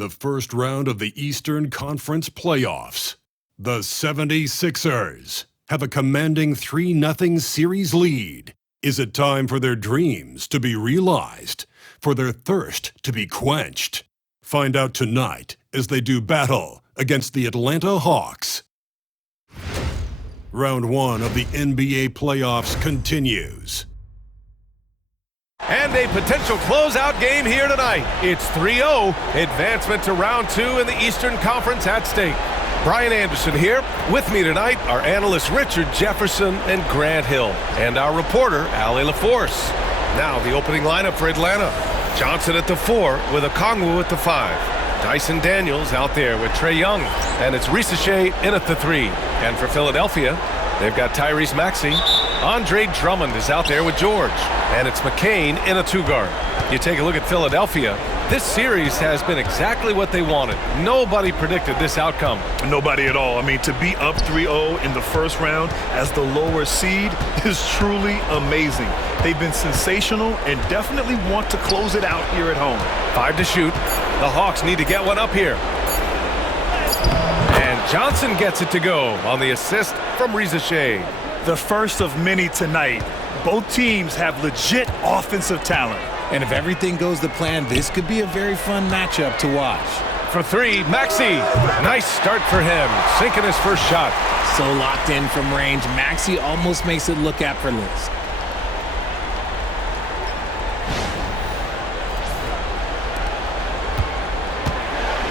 the first round of the Eastern Conference playoffs. The 76ers have a commanding 3-0 series lead. Is it time for their dreams to be realized, for their thirst to be quenched? Find out tonight as they do battle against the Atlanta Hawks. Round 1 of the NBA playoffs continues. And a potential closeout game here tonight. It's 3-0, advancement to round 2 in the Eastern Conference at stake. Brian Anderson here. With me tonight are analysts Richard Jefferson and Grant Hill, and our reporter, Allie LaForce. Now the opening lineup for Atlanta. Johnson at the 4 with Okongwu at the 5. Dyson Daniels out there with Trae Young, and it's Ricochet in at the 3. And for Philadelphia, they've got Tyrese Maxey. Andre Drummond is out there with George, and it's McCain in a 2-guard. You take a look at Philadelphia. This series has been exactly what they wanted. Nobody predicted this outcome. Nobody at all. I mean, to be up 3-0 in the first round as the lower seed is truly amazing. They've been sensational and definitely want to close it out here at home. 5 to shoot. The Hawks need to get one up here. And Johnson gets it to go on the assist from Ricochet. The first of many tonight. Both teams have legit offensive talent. And if everything goes to plan, this could be a very fun matchup to watch. For 3, Maxey. Nice start for him, sinking his first shot. So locked in from range, Maxey almost makes it look effortless.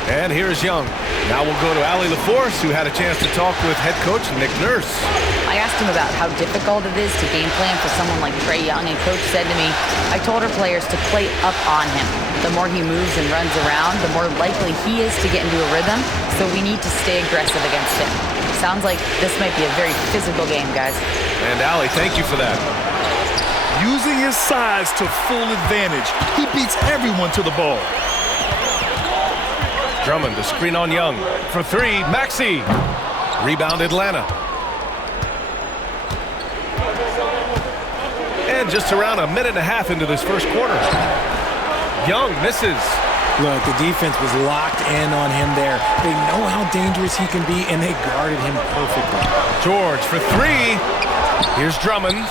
And here's Young. Now we'll go to Allie LaForce, who had a chance to talk with head coach Nick Nurse. I asked him about how difficult it is to game plan for someone like Trae Young, and coach said to me, I told our players to play up on him. The more he moves and runs around, the more likely he is to get into a rhythm, so we need to stay aggressive against him. Sounds like this might be a very physical game, guys. And Allie, thank you for that. Using his size to full advantage, he beats everyone to the ball. Drummond, the screen on Young. For 3, Maxey. Rebound Atlanta. And just around a minute and a half into this first quarter. Young misses. Look, the defense was locked in on him there. They know how dangerous he can be, and they guarded him perfectly. George for 3. Here's Drummond.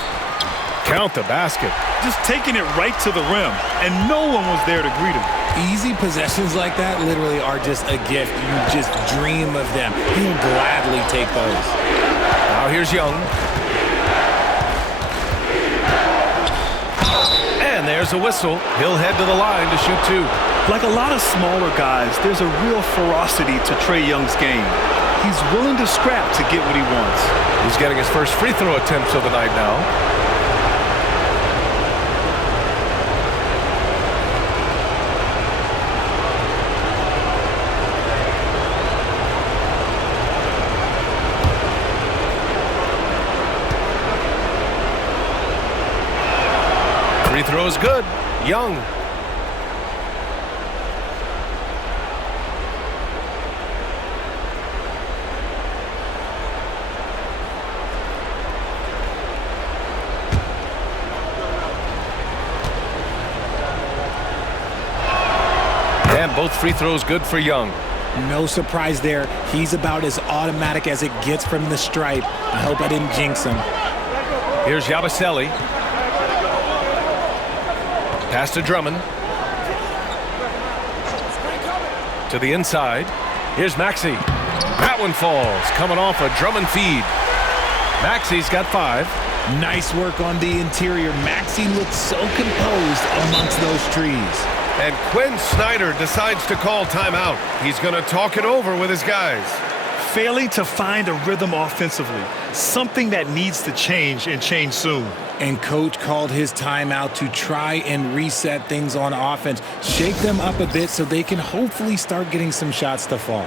Count the basket. Just taking it right to the rim, and no one was there to greet him. Easy possessions like that literally are just a gift. You just dream of them. He'll gladly take those. Now here's Young. And there's a whistle. He'll head to the line to shoot 2. Like a lot of smaller guys, there's a real ferocity to Trae Young's game. He's willing to scrap to get what he wants. He's getting his first free throw attempts of the night now. Free throw is good. Young. And both free throws good for Young. No surprise there. He's about as automatic as it gets from the stripe. I hope I didn't jinx him. Here's Yabusele. Pass to Drummond. To the inside. Here's Maxey. That one falls, coming off a Drummond feed. Maxey's got 5. Nice work on the interior. Maxey looks so composed amongst those trees. And Quinn Snyder decides to call timeout. He's going to talk it over with his guys. Failing to find a rhythm offensively, something that needs to change and change soon. And coach called his timeout to try and reset things on offense, shake them up a bit so they can hopefully start getting some shots to fall.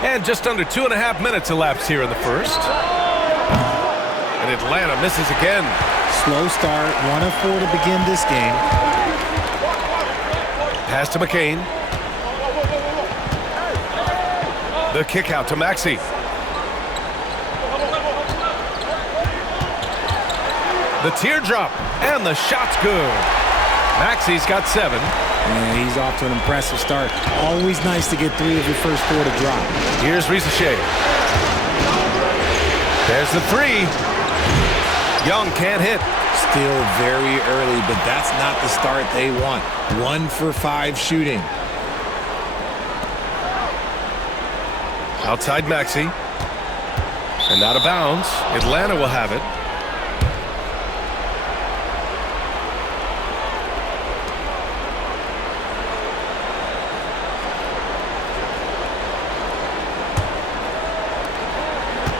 And just under 2.5 minutes elapsed here in the first. And Atlanta misses again. Slow start, 1 of 4 to begin this game. Pass to McCain. The kick out to Maxey. The teardrop, and the shot's good. Maxey's got 7. Yeah, he's off to an impressive start. Always nice to get 3 of your first 4 to drop. Here's Risacher. There's the 3. Young can't hit. Still very early, but that's not the start they want. 1 for 5 shooting. Outside Maxey. And out of bounds. Atlanta will have it.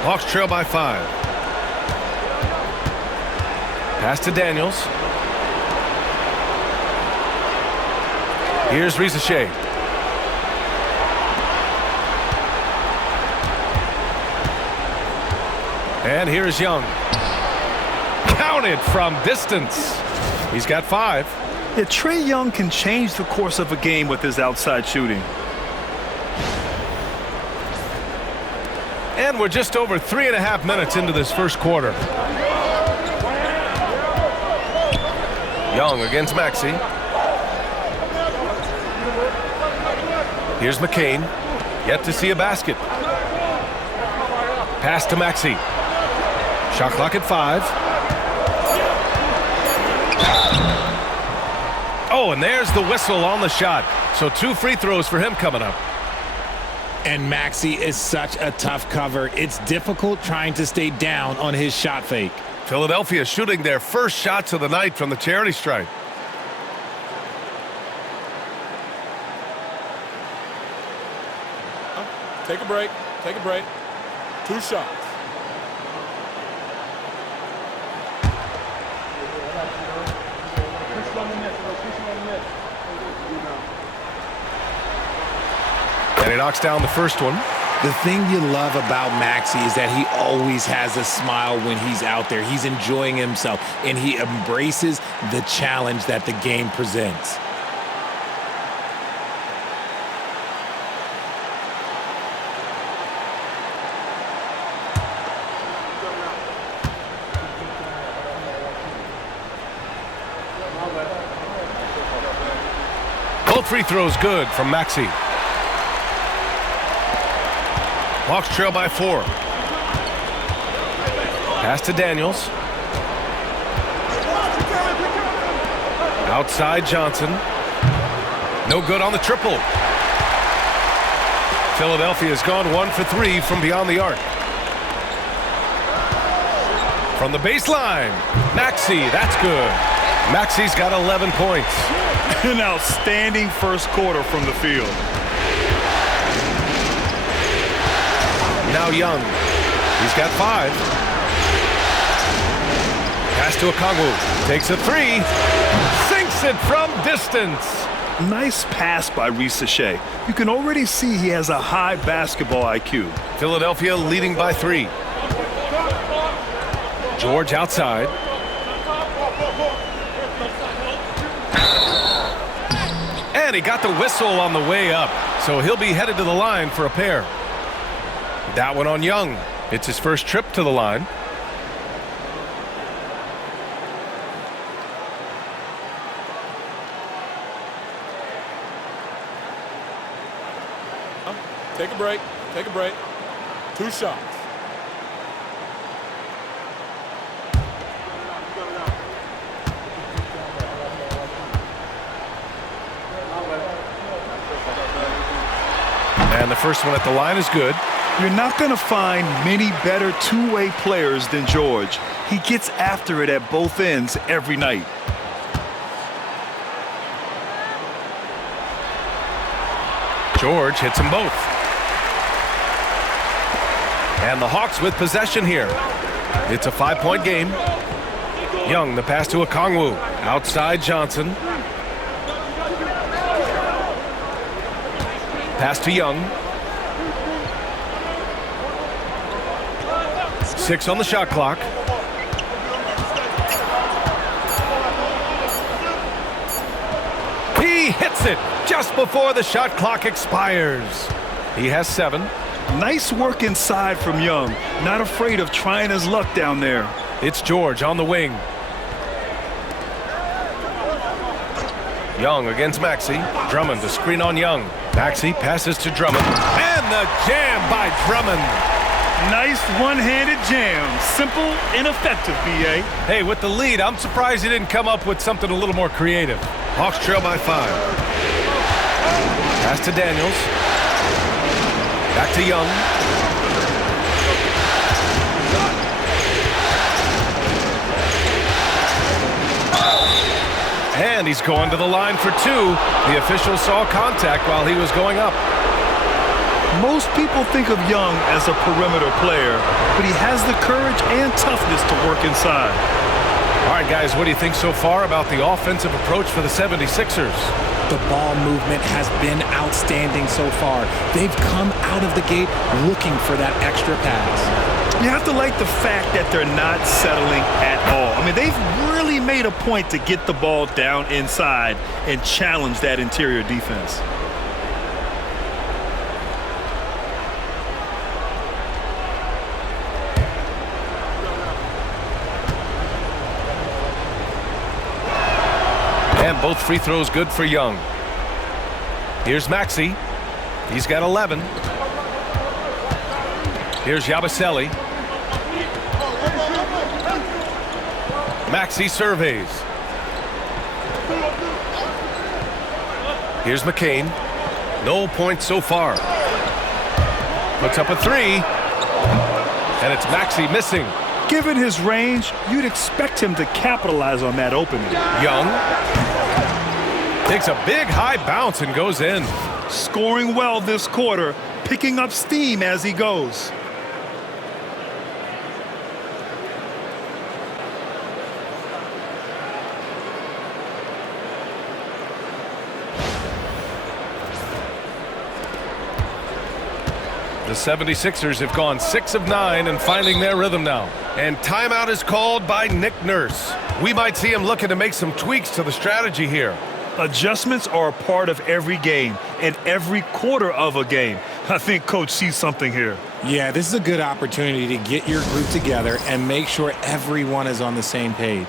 Hawks trail by 5. Pass to Daniels. Here's Risacher. And here's Young. Counted from distance. He's got 5. Yeah, Trae Young can change the course of a game with his outside shooting. And we're just over 3.5 minutes into this first quarter. Young against Maxey. Here's McCain. Yet to see a basket. Pass to Maxey. Shot clock at 5. Oh, and there's the whistle on the shot. So 2 free throws for him coming up. And Maxey is such a tough cover. It's difficult trying to stay down on his shot fake. Philadelphia shooting their first shots of the night from the charity stripe. Take a break. Take a break. 2 shots. And he knocks down the first one. The thing you love about Maxey is that he always has a smile when he's out there. He's enjoying himself, and he embraces the challenge that the game presents. Both free throws good from Maxey. Hawks trail by 4. Pass to Daniels. Outside Johnson. No good on the triple. Philadelphia has gone 1 for 3 from beyond the arc. From the baseline, Maxey, that's good. Maxey's got 11 points. An outstanding first quarter from the field. Now Young. He's got 5. Pass to Okongwu. Takes a 3. Sinks it from distance. Nice pass by Risacher. You can already see he has a high basketball IQ. Philadelphia leading by 3. George outside. And he got the whistle on the way up, so he'll be headed to the line for a pair. That one on Young. It's his first trip to the line. Take a break. Take a break. 2 shots. And the first one at the line is good. You're not going to find many better two-way players than George. He gets after it at both ends every night. George hits them both. And the Hawks with possession here. It's a 5-point game. Young, the pass to Okongwu. Outside Johnson. Pass to Young. 6 on the shot clock. He hits it just before the shot clock expires. He has 7. Nice work inside from Young. Not afraid of trying his luck down there. It's George on the wing. Young against Maxey. Drummond to screen on Young. Maxey passes to Drummond. And the jam by Drummond. Nice one-handed jam. Simple and effective, B.A. Hey, with the lead, I'm surprised he didn't come up with something a little more creative. Hawks trail by 5. Pass to Daniels. Back to Young. And he's going to the line for 2. The official saw contact while he was going up. Most people think of Young as a perimeter player, but he has the courage and toughness to work inside. All right, guys, what do you think so far about the offensive approach for the 76ers? The ball movement has been outstanding so far. They've come out of the gate looking for that extra pass. You have to like the fact that they're not settling at all. I mean, they've really made a point to get the ball down inside and challenge that interior defense. And both free throws good for Young. Here's Maxey. He's got 11. Here's Yabusele. Maxey surveys. Here's McCain. No points so far. Puts up a 3. And it's Maxey missing. Given his range, you'd expect him to capitalize on that opening. Young takes a big high bounce and goes in. Scoring well this quarter, picking up steam as he goes. The 76ers have gone 6 of 9 and finding their rhythm now. And timeout is called by Nick Nurse. We might see him looking to make some tweaks to the strategy here. Adjustments are a part of every game and every quarter of a game. I think Coach sees something here. Yeah, this is a good opportunity to get your group together and make sure everyone is on the same page.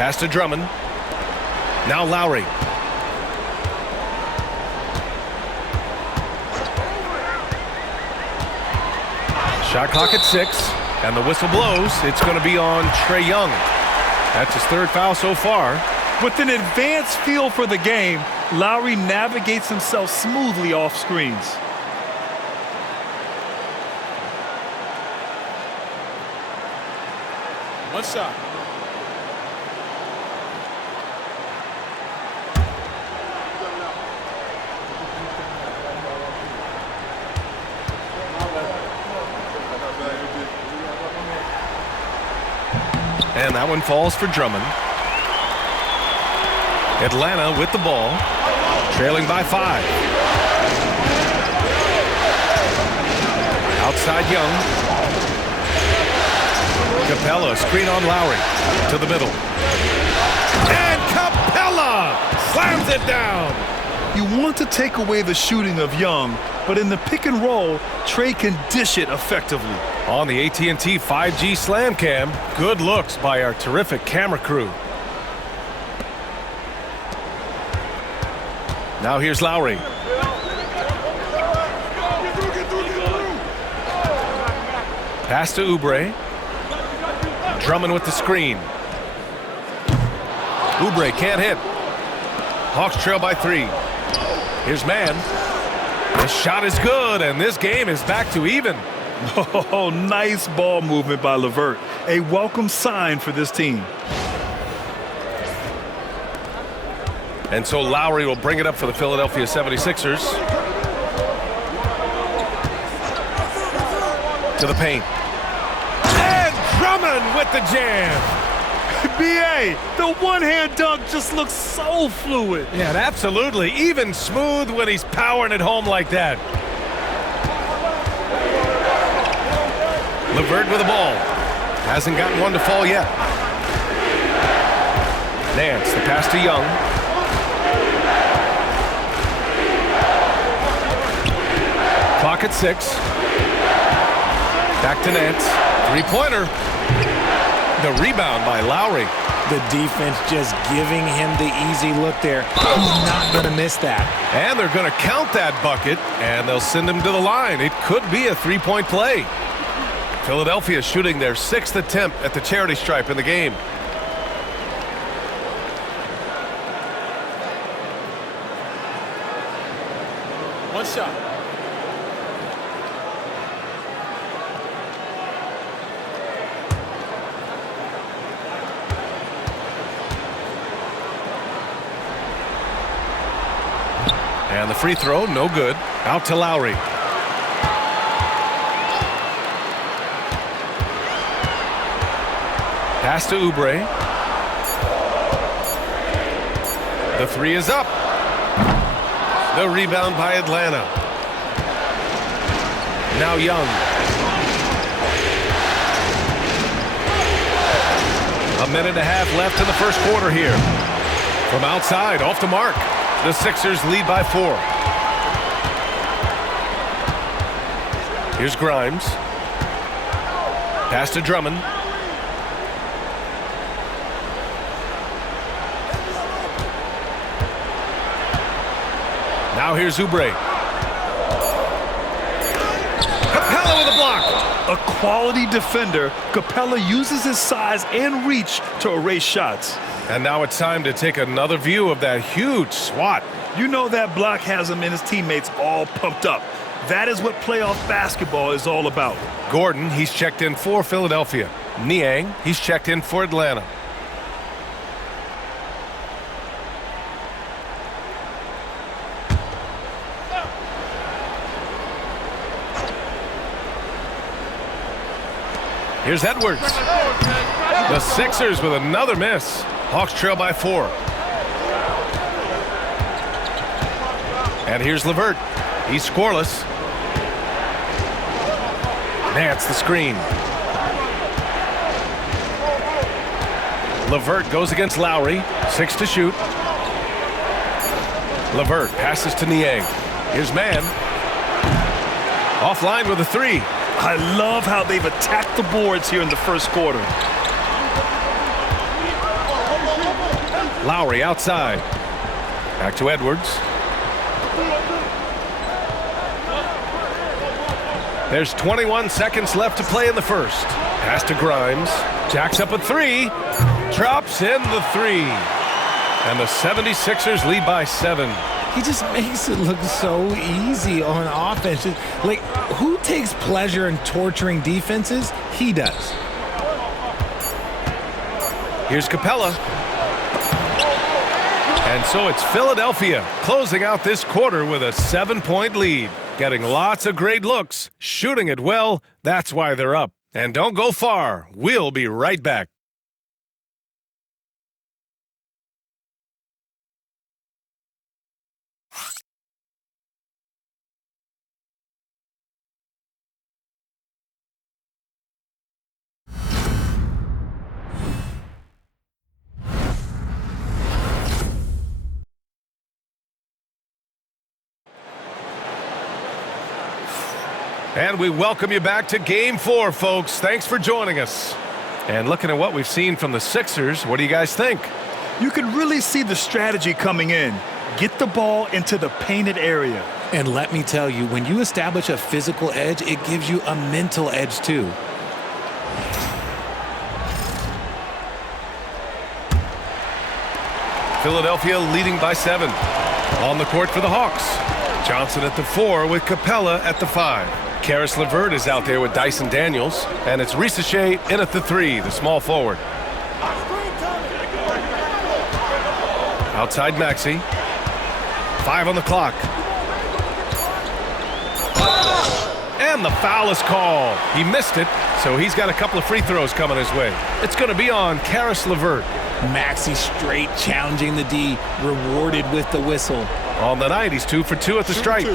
Pass to Drummond. Now Lowry. Shot clock at 6, and the whistle blows. It's going to be on Trae Young. That's his 3rd foul so far. With an advanced feel for the game, Lowry navigates himself smoothly off screens. One shot. And that one falls for Drummond. Atlanta with the ball, trailing by 5. Outside Young. Capella, screen on Lowry. To the middle. And Capella slams it down. You want to take away the shooting of Young, but in the pick and roll, Trey can dish it effectively. On the AT&T 5G Slam Cam, good looks by our terrific camera crew. Now here's Lowry. Pass to Oubre. Drummond with the screen. Oubre can't hit. Hawks trail by 3. Here's Mann. The shot is good, and this game is back to even. Oh, nice ball movement by LeVert. A welcome sign for this team. And so Lowry will bring it up for the Philadelphia 76ers. To the paint. And Drummond with the jam. B.A., the one-hand dunk just looks so fluid. Yeah, absolutely. Even smooth when he's powering it home like that. LeVert with the ball. Hasn't gotten one to fall yet. Nance, the pass to Young. Clock at 6. Back to Nance. Three-pointer. The rebound by Lowry. The defense just giving him the easy look there. He's not going to miss that. And they're going to count that bucket, and they'll send him to the line. It could be a three-point play. Philadelphia shooting their 6th attempt at the charity stripe in the game. One shot. And the free throw, no good. Out to Lowry. Pass to Oubre. The three is up. The rebound by Atlanta. Now Young. A minute and a half left in the first quarter here. From outside, off the mark. The Sixers lead by 4. Here's Grimes. Pass to Drummond. Now here's Oubre. Capella with a block. A quality defender, Capella uses his size and reach to erase shots. And now it's time to take another view of that huge swat. You know that block has him and his teammates all pumped up. That is what playoff basketball is all about. Gordon, he's checked in for Philadelphia. Niang, he's checked in for Atlanta. Here's Edwards. The Sixers with another miss. Hawks trail by 4. And here's LeVert. He's scoreless. Nance the screen. LeVert goes against Lowry. 6 to shoot. LeVert passes to Niang. Here's Mann. Offline with a 3. I love how they've attacked the boards here in the first quarter. Lowry outside. Back to Edwards. There's 21 seconds left to play in the first. Pass to Grimes. Jacks up a 3. Drops in the 3. And the 76ers lead by 7. He just makes it look so easy on offense. Like, who takes pleasure in torturing defenses? He does. Here's Capella. And so it's Philadelphia closing out this quarter with a 7-point lead. Getting lots of great looks, shooting it well. That's why they're up. And don't go far. We'll be right back. And we welcome you back to Game 4, folks. Thanks for joining us. And looking at what we've seen from the Sixers, what do you guys think? You can really see the strategy coming in. Get the ball into the painted area. And let me tell you, when you establish a physical edge, it gives you a mental edge too. Philadelphia leading by 7. On the court for the Hawks. Johnson at the 4 with Capella at the 5. Karis LeVert is out there with Dyson Daniels. And it's Risacher in at the 3, the small forward. Outside Maxey. 5 on the clock. And the foul is called. He missed it, so he's got a couple of free throws coming his way. It's going to be on Karis LeVert. Maxey straight challenging the D, rewarded with the whistle. On the night, he's 2 for 2 at the stripe.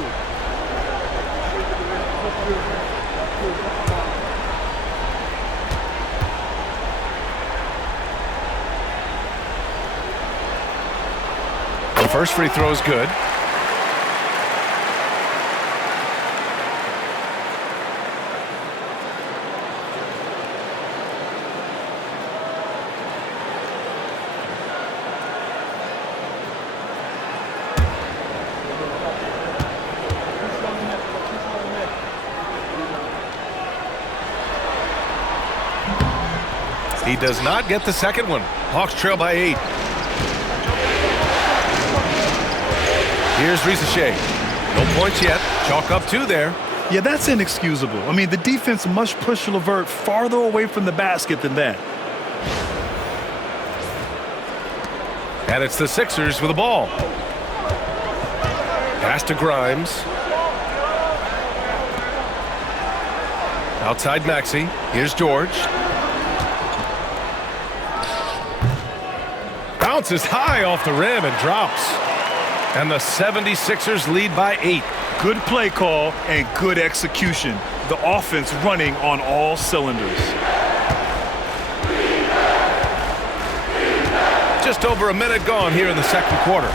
The first free throw is good. He does not get the second one. Hawks trail by 8. Here's Risacher. No points yet. Chalk up 2 there. Yeah, that's inexcusable. I mean, the defense must push LeVert farther away from the basket than that. And it's the Sixers with the ball. Pass to Grimes. Outside Maxey. Here's George. Bounces high off the rim and drops. And the 76ers lead by 8. Good play call and good execution. The offense running on all cylinders. Just over a minute gone here in the second quarter.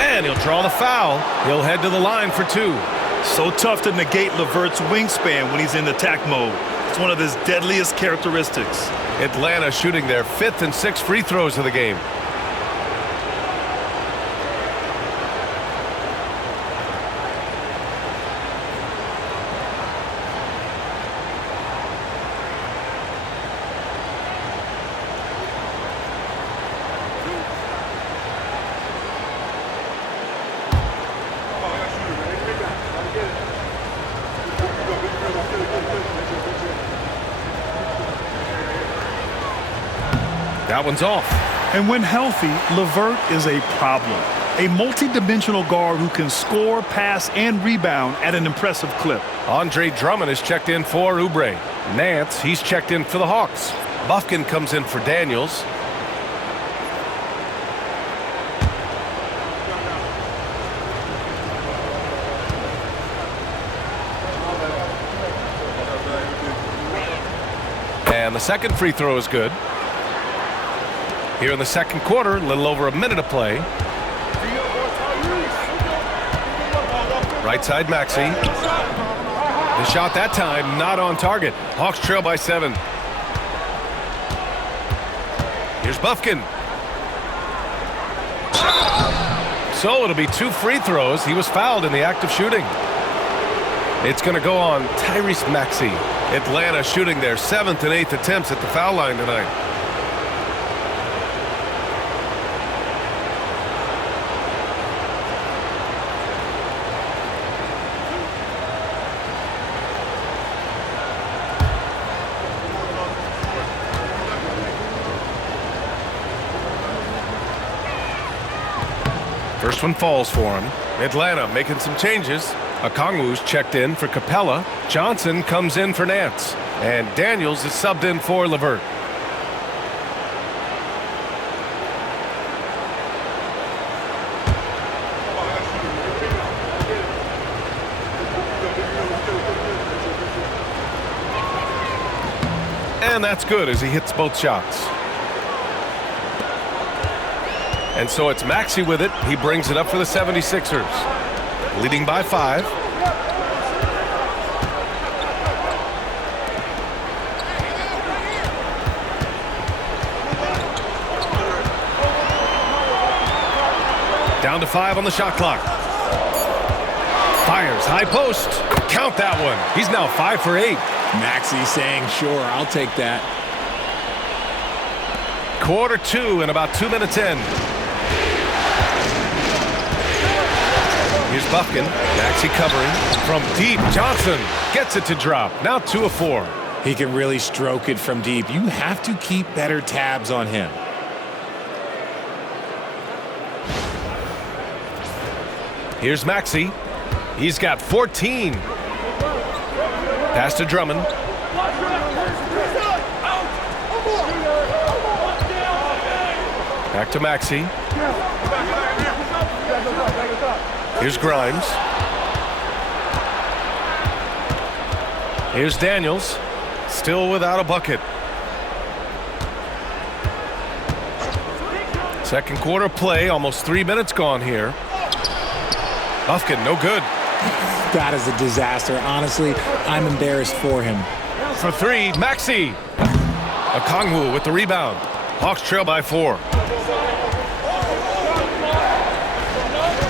And he'll draw the foul. He'll head to the line for 2. So tough to negate LeVert's wingspan when he's in attack mode. It's one of his deadliest characteristics. Atlanta shooting their 5th and 6th free throws of the game. That one's off. And when healthy, LeVert is a problem. A multi-dimensional guard who can score, pass, and rebound at an impressive clip. Andre Drummond is checked in for Oubre. Nance, he's checked in for the Hawks. Bufkin comes in for Daniels. And the second free throw is good. Here in the second quarter, a little over a minute of play. Right side Maxey. The shot that time not on target. Hawks trail by 7. Here's Bufkin. So it'll be 2 free throws. He was fouled in the act of shooting. It's going to go on Tyrese Maxey. Atlanta shooting their 7th and 8th attempts at the foul line tonight. First one falls for him. Atlanta making some changes. Okongwu's checked in for Capella. Johnson comes in for Nance. And Daniels is subbed in for LeVert. And that's good as he hits both shots. And so it's Maxey with it. He brings it up for the 76ers. leading by 5. Down to 5 on the shot clock. Fires, high post. Count that one. He's now 5 for 8. Maxey saying, sure, I'll take that. Quarter 2 and about 2 minutes in. Here's Buffkin. Maxey covering. From deep, Johnson gets it to drop. Now 2 of 4. He can really stroke it from deep. You have to keep better tabs on him. Here's Maxey. He's got 14. Pass to Drummond. Back to Maxey. Here's Grimes. Here's Daniels. Still without a bucket. Second quarter play, almost 3 minutes gone here. Buffkin, no good. That is a disaster. Honestly, I'm embarrassed for him. For 3, Maxey. Okongwu with the rebound. Hawks trail by 4.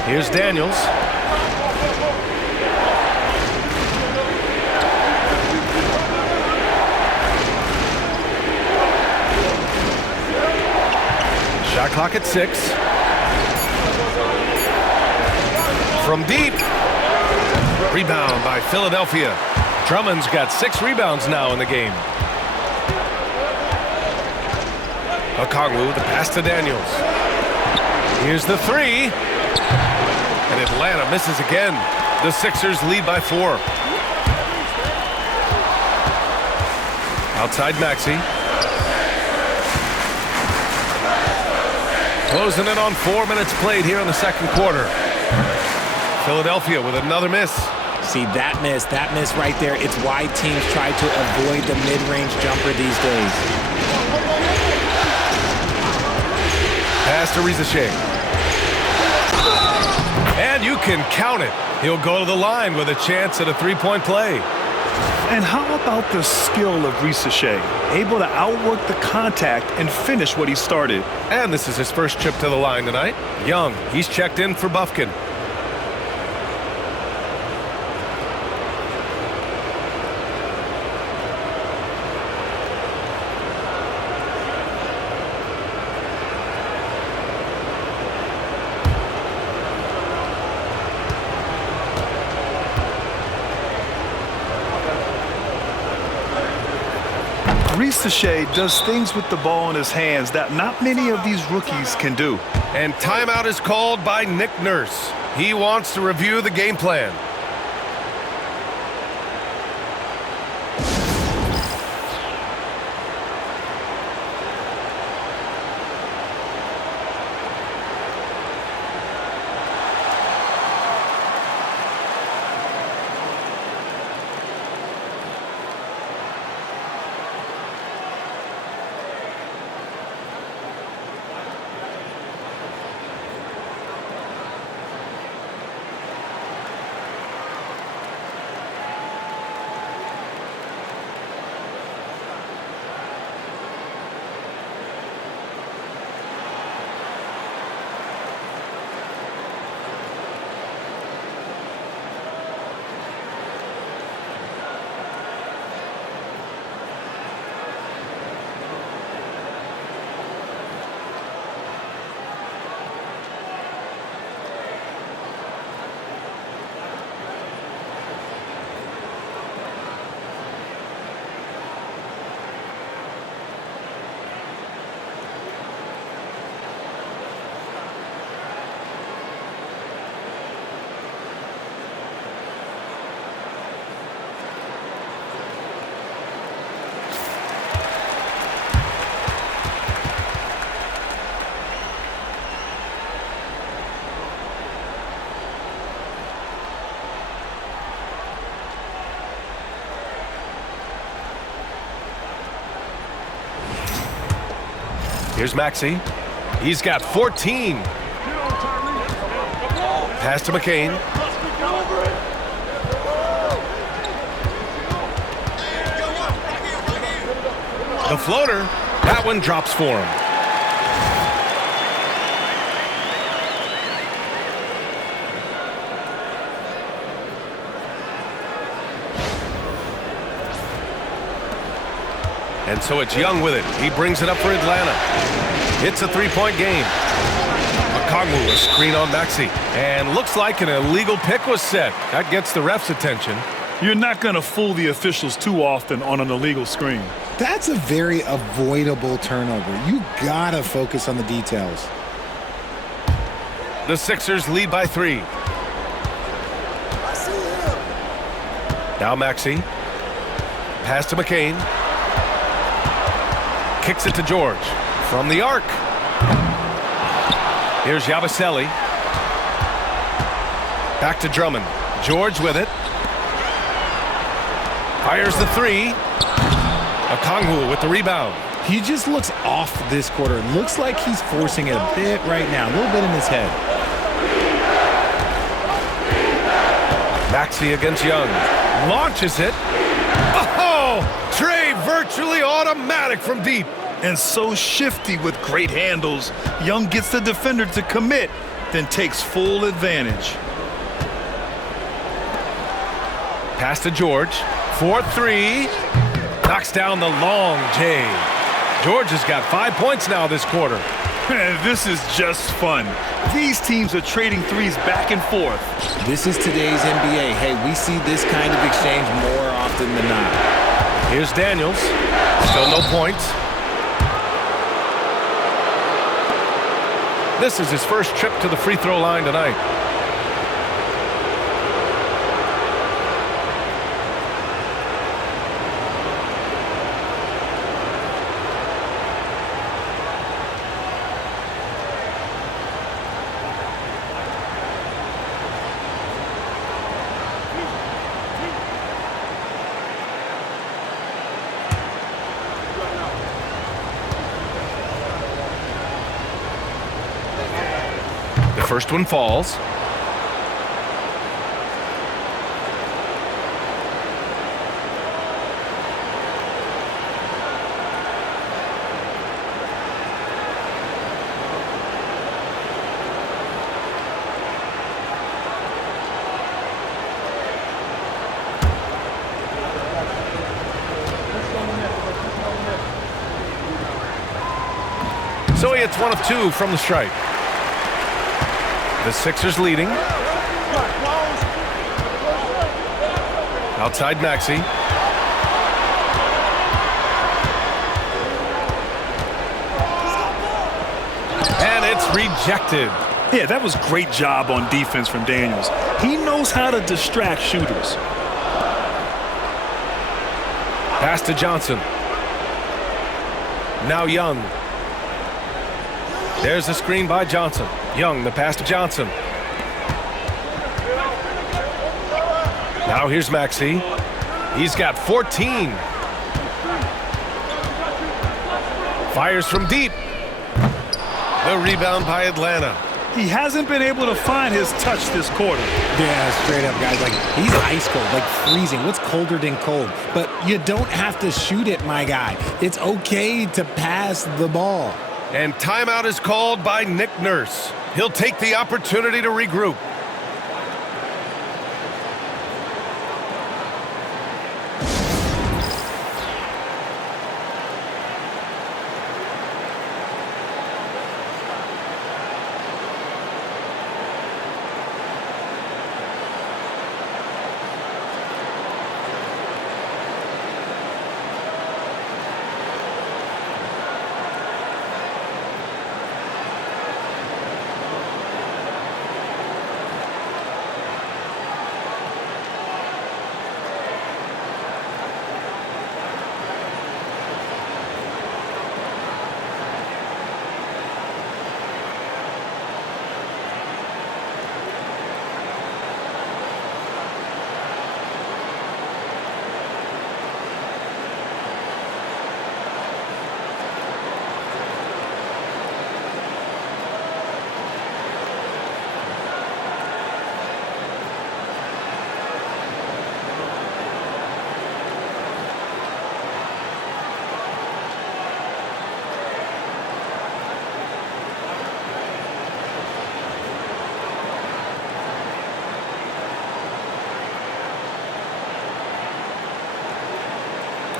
Here's Daniels. Shot clock at 6. From deep. Rebound by Philadelphia. Drummond's got 6 rebounds now in the game. Okongwu, the pass to Daniels. Here's the 3. And Atlanta misses again. The Sixers lead by 4. Outside Maxey. Closing in on 4 minutes played here in the second quarter. Philadelphia with another miss. See, that miss right there, it's why teams try to avoid the mid-range jumper these days. Pass to Rizachet. And you can count it. He'll go to the line with a chance at a 3-point play. And how about the skill of Rizachet? Able to outwork the contact and finish what he started. And this is his first trip to the line tonight. Young, he's checked in for Buffkin. Rizachet does things with the ball in his hands that not many of these rookies can do. And timeout is called by Nick Nurse. He wants to review the game plan. Here's Maxey. He's got 14. Pass to McCain. The floater, that one drops for him. And so it's Young with it. He brings it up for Atlanta. It's a three-point game. Okongwu, a screen on Maxey. And looks like an illegal pick was set. That gets the ref's attention. You're not going to fool the officials too often on an illegal screen. That's a very avoidable turnover. You gotta focus on the details. The Sixers lead by 3. Now Maxey. Pass to McCain. Kicks it to George. From the arc. Here's Yabusele. Back to Drummond. George with it. Fires the 3. Okongwu with the rebound. He just looks off this quarter. Looks like he's forcing it a bit right now. A little bit in his head. Maxey against Young. Launches it. Oh! Trey virtually automatic from deep. And so shifty with great handles. Young gets the defender to commit, then takes full advantage. Pass to George. 4-3. Knocks down the long J. George has got 5 points now this quarter. This is just fun. These teams are trading threes back and forth. This is today's NBA. Hey, we see this kind of exchange more often than not. Here's Daniels. Still no points. This is his first trip to the free throw line tonight. First one falls. So he hits 1 of 2 from the stripe. The Sixers leading. Outside Maxey. And it's rejected. Yeah, that was great job on defense from Daniels. He knows how to distract shooters. Pass to Johnson. Now Young. There's a screen by Johnson. Young, the pass to Johnson. Now here's Maxey. He's got 14. Fires from deep. The rebound by Atlanta. He hasn't been able to find his touch this quarter. Yeah, straight up, guys. Like, he's ice cold, like freezing. What's colder than cold? But you don't have to shoot it, my guy. It's okay to pass the ball. And timeout is called by Nick Nurse. He'll take the opportunity to regroup.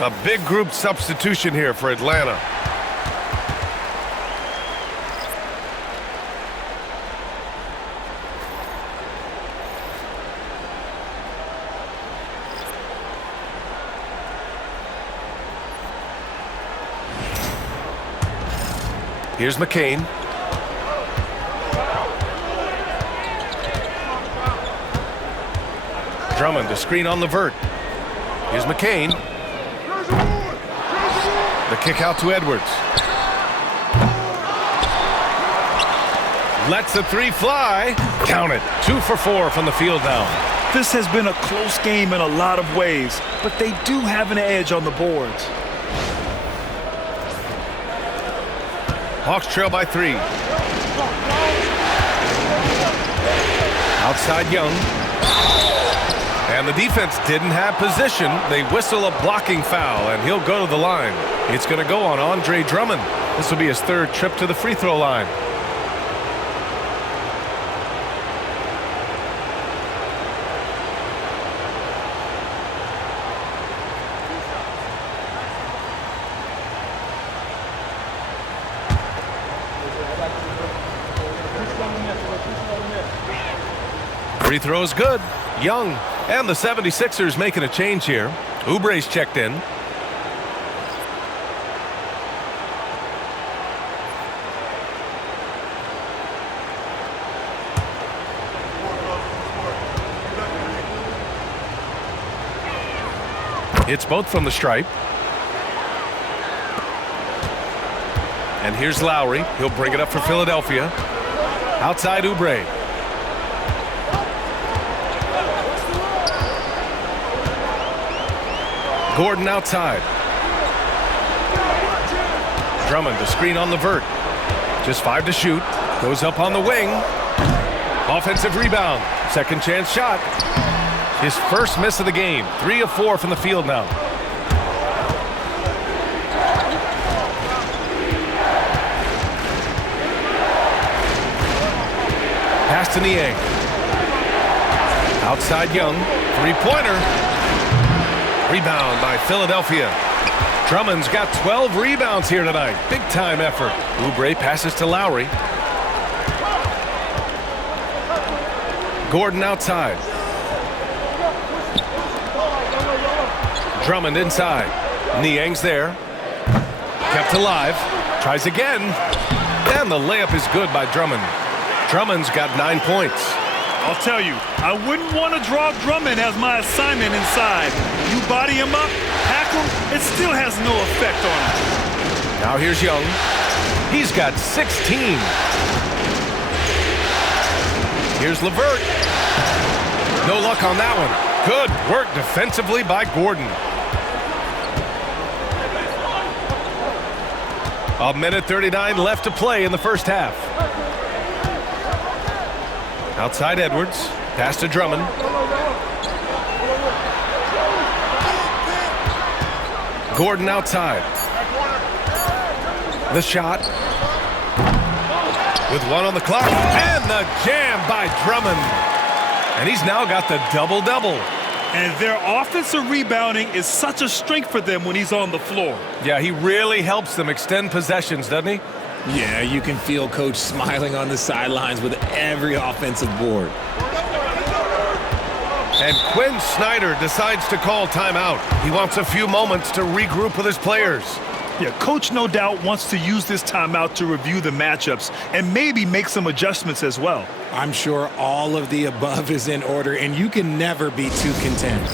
A big group substitution here for Atlanta. Here's McCain. Drummond, the screen on the vert. Here's McCain. The kick out to Edwards. Lets the three fly. Count it. 2 for 4 from the field now. This has been a close game in a lot of ways, but they do have an edge on the boards. Hawks trail by 3. Outside Young. And the defense didn't have position. They whistle a blocking foul, and he'll go to the line. It's going to go on Andre Drummond. This will be his 3rd trip to the free throw line. Free throw is good. Young and the 76ers making a change here. Oubre's checked in. It's both from the stripe. And here's Lowry. He'll bring it up for Philadelphia. Outside Oubre. Gordon outside. Drummond, the screen on the vert. Just 5 to shoot. Goes up on the wing. Offensive rebound. Second chance shot. His first miss of the game. 3 of 4 from the field now. Pass to Niang. Outside Young. 3-pointer. Rebound by Philadelphia. Drummond's got 12 rebounds here tonight. Big time effort. Oubre passes to Lowry. Gordon outside. Drummond inside. Niang's there. Kept alive. Tries again. And the layup is good by Drummond. Drummond's got 9 points. I'll tell you, I wouldn't want to draw Drummond as my assignment inside. You body him up, hack him, it still has no effect on him. Now here's Young. He's got 16. Here's LeVert. No luck on that one. Good work defensively by Gordon. A minute 39 left to play in the first half. Outside Edwards. Pass to Drummond. Gordon outside. The shot. With 1 on the clock. And the jam by Drummond. And he's now got the double-double. And their offensive rebounding is such a strength for them when he's on the floor. Yeah, he really helps them extend possessions, doesn't he? Yeah, you can feel Coach smiling on the sidelines with every offensive board. And Quinn Snyder decides to call timeout. He wants a few moments to regroup with his players. Yeah, Coach no doubt wants to use this timeout to review the matchups and maybe make some adjustments as well. I'm sure all of the above is in order, and you can never be too content.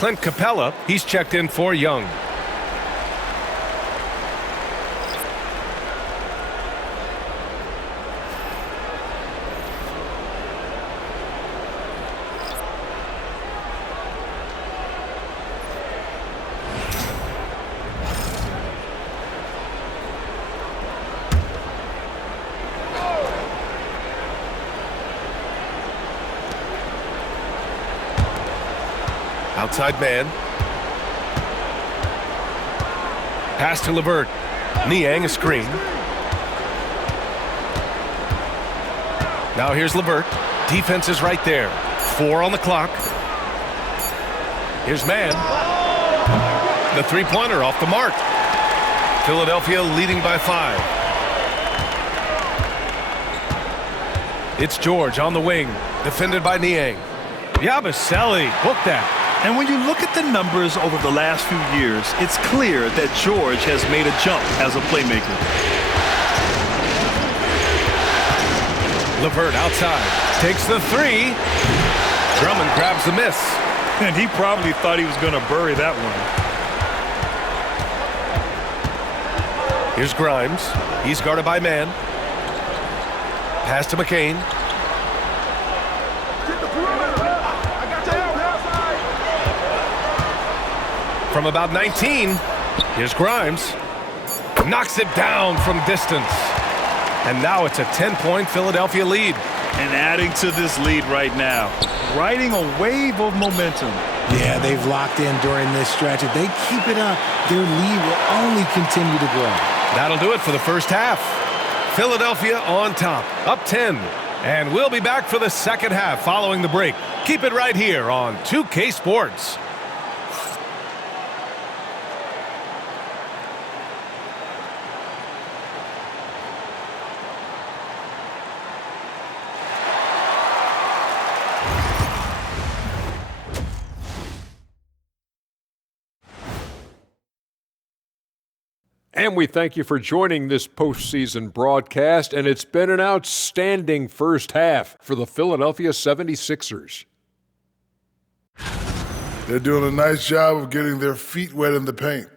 Clint Capella, he's checked in for Young. Outside man. Pass to LeVert. Niang a screen. Now here's LeVert. Defense is right there. 4 on the clock. Here's Mann. The three-pointer off the mark. Philadelphia leading by 5. It's George on the wing. Defended by Niang. Yabusele hooked that. And when you look at the numbers over the last few years, it's clear that George has made a jump as a playmaker. LeVert outside. Takes the 3. Drummond grabs the miss. And he probably thought he was going to bury that one. Here's Grimes. He's guarded by Mann. Pass to McCain. From about 19, here's Grimes. Knocks it down from distance. And now it's a 10-point Philadelphia lead. And adding to this lead right now, riding a wave of momentum. Yeah, they've locked in during this stretch. If they keep it up, their lead will only continue to grow. That'll do it for the first half. Philadelphia on top, up 10. And we'll be back for the second half following the break. Keep it right here on 2K Sports. And we thank you for joining this postseason broadcast, and it's been an outstanding first half for the Philadelphia 76ers. They're doing a nice job of getting their feet wet in the paint.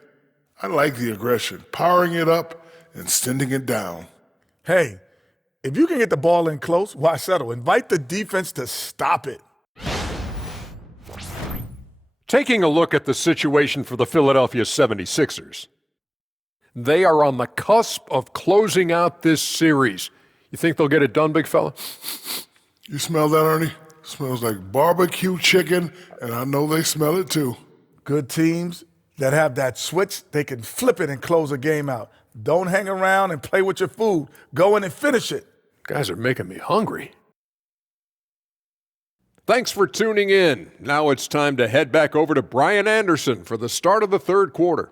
I like the aggression, powering it up and sending it down. Hey, if you can get the ball in close, why settle? Invite the defense to stop it. Taking a look at the situation for the Philadelphia 76ers. They are on the cusp of closing out this series. You think they'll get it done, big fella? You smell that, Ernie? Smells like barbecue chicken, and I know they smell it too. Good teams that have that switch, they can flip it and close a game out. Don't hang around and play with your food. Go in and finish it. Guys are making me hungry. Thanks for tuning in. Now it's time to head back over to Brian Anderson for the start of the third quarter.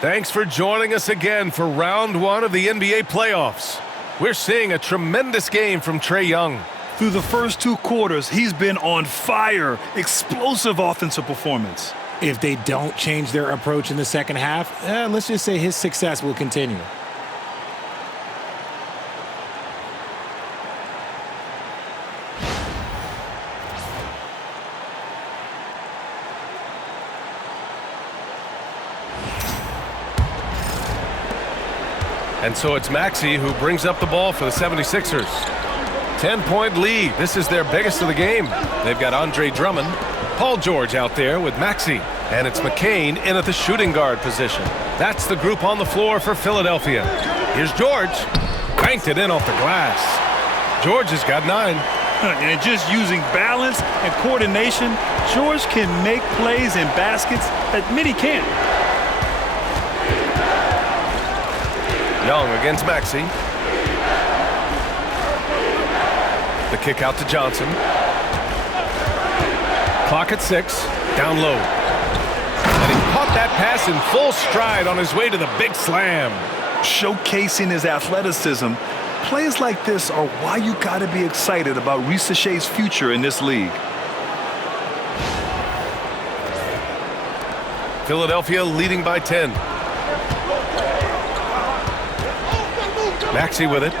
Thanks for joining us again for round 1 of the NBA playoffs. We're seeing a tremendous game from Trae Young. Through the first 2 quarters, he's been on fire. Explosive offensive performance. If they don't change their approach in the second half, let's just say his success will continue. And so it's Maxey who brings up the ball for the 76ers. 10-point lead. This is their biggest of the game. They've got Andre Drummond, Paul George out there with Maxey. And it's McCain in at the shooting guard position. That's the group on the floor for Philadelphia. Here's George. Banked it in off the glass. George has got 9. And just using balance and coordination, George can make plays and baskets that many can't. Young against Maxey. The kick out to Johnson. Clock at 6. Down low. And he caught that pass in full stride on his way to the big slam. Showcasing his athleticism. Plays like this are why you got to be excited about Risa Shea's future in this league. Philadelphia leading by 10. Maxey with it.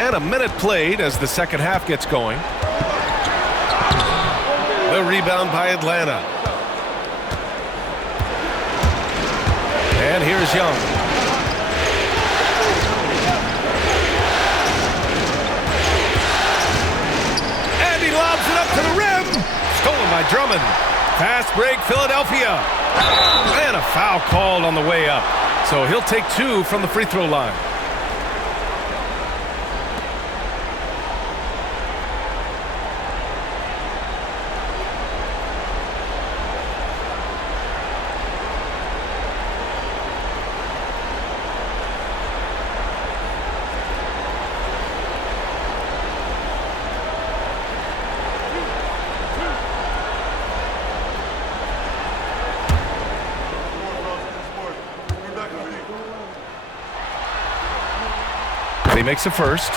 And a minute played as the second half gets going. The rebound by Atlanta. And here's Young. And he lobs it up to the rim. Stolen by Drummond. Fast break, Philadelphia. And a foul called on the way up. So he'll take 2 from the free throw line. He makes a first.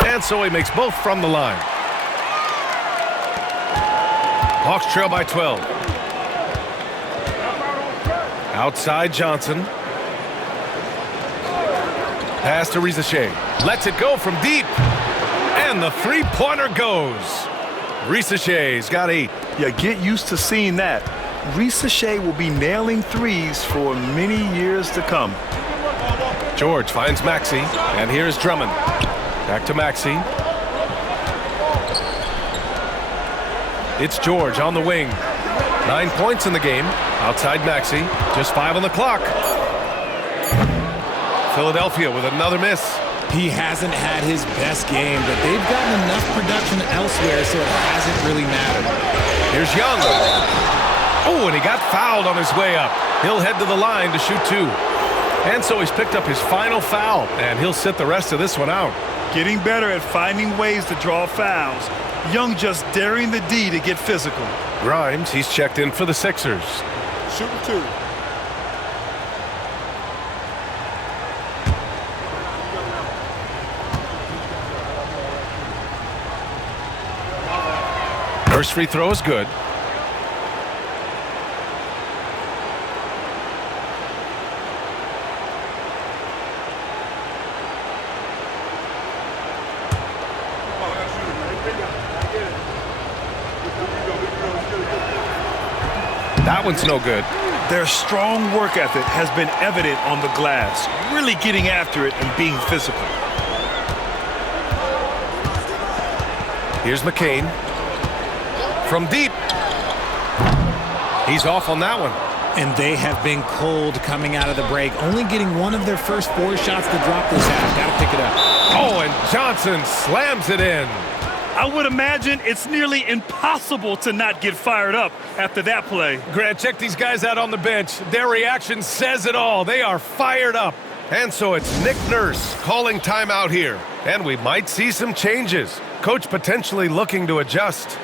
And so he makes both from the line. Hawks trail by 12. Outside Johnson. Pass to Risacher. Lets it go from deep. And the three-pointer goes. Risacher's got 8. Yeah, get used to seeing that. Risacher will be nailing threes for many years to come. George finds Maxey. And here's Drummond. Back to Maxey. It's George on the wing. 9 points in the game. Outside Maxey. Just 5 on the clock. Philadelphia with another miss. He hasn't had his best game, but they've gotten enough production elsewhere, so it hasn't really mattered. Here's Young. Oh, and he got fouled on his way up. He'll head to the line to shoot 2. And so he's picked up his final foul, and he'll sit the rest of this one out. Getting better at finding ways to draw fouls. Young just daring the D to get physical. Grimes, he's checked in for the Sixers. Shooting 2. First free throw is good. That one's no good. Their strong work ethic has been evident on the glass, really getting after it and being physical. Here's McCain. From deep. He's off on that one. And they have been cold coming out of the break, only getting one of their first 4 shots to drop this half. Got to pick it up. Oh, and Johnson slams it in. I would imagine it's nearly impossible to not get fired up after that play. Grant, check these guys out on the bench. Their reaction says it all. They are fired up. And so it's Nick Nurse calling timeout here. And we might see some changes. Coach potentially looking to adjust.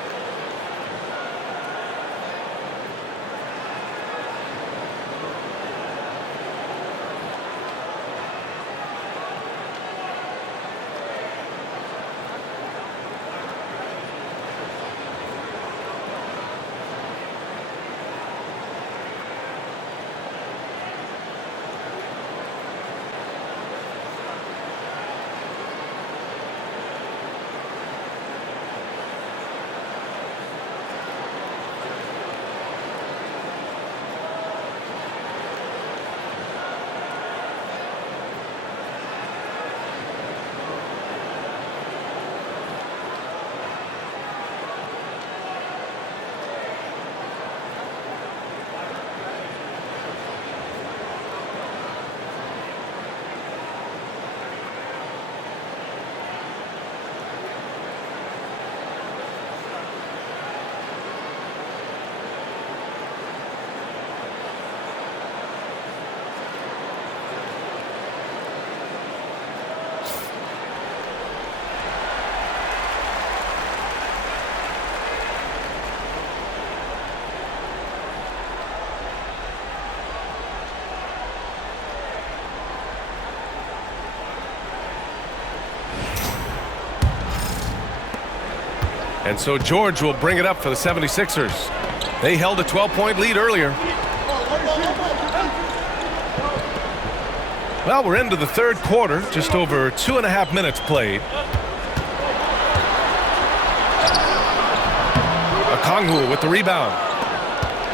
And so George will bring it up for the 76ers. They held a 12-point lead earlier. Well, we're into the third quarter, just over 2.5 minutes played. Okongwu with the rebound.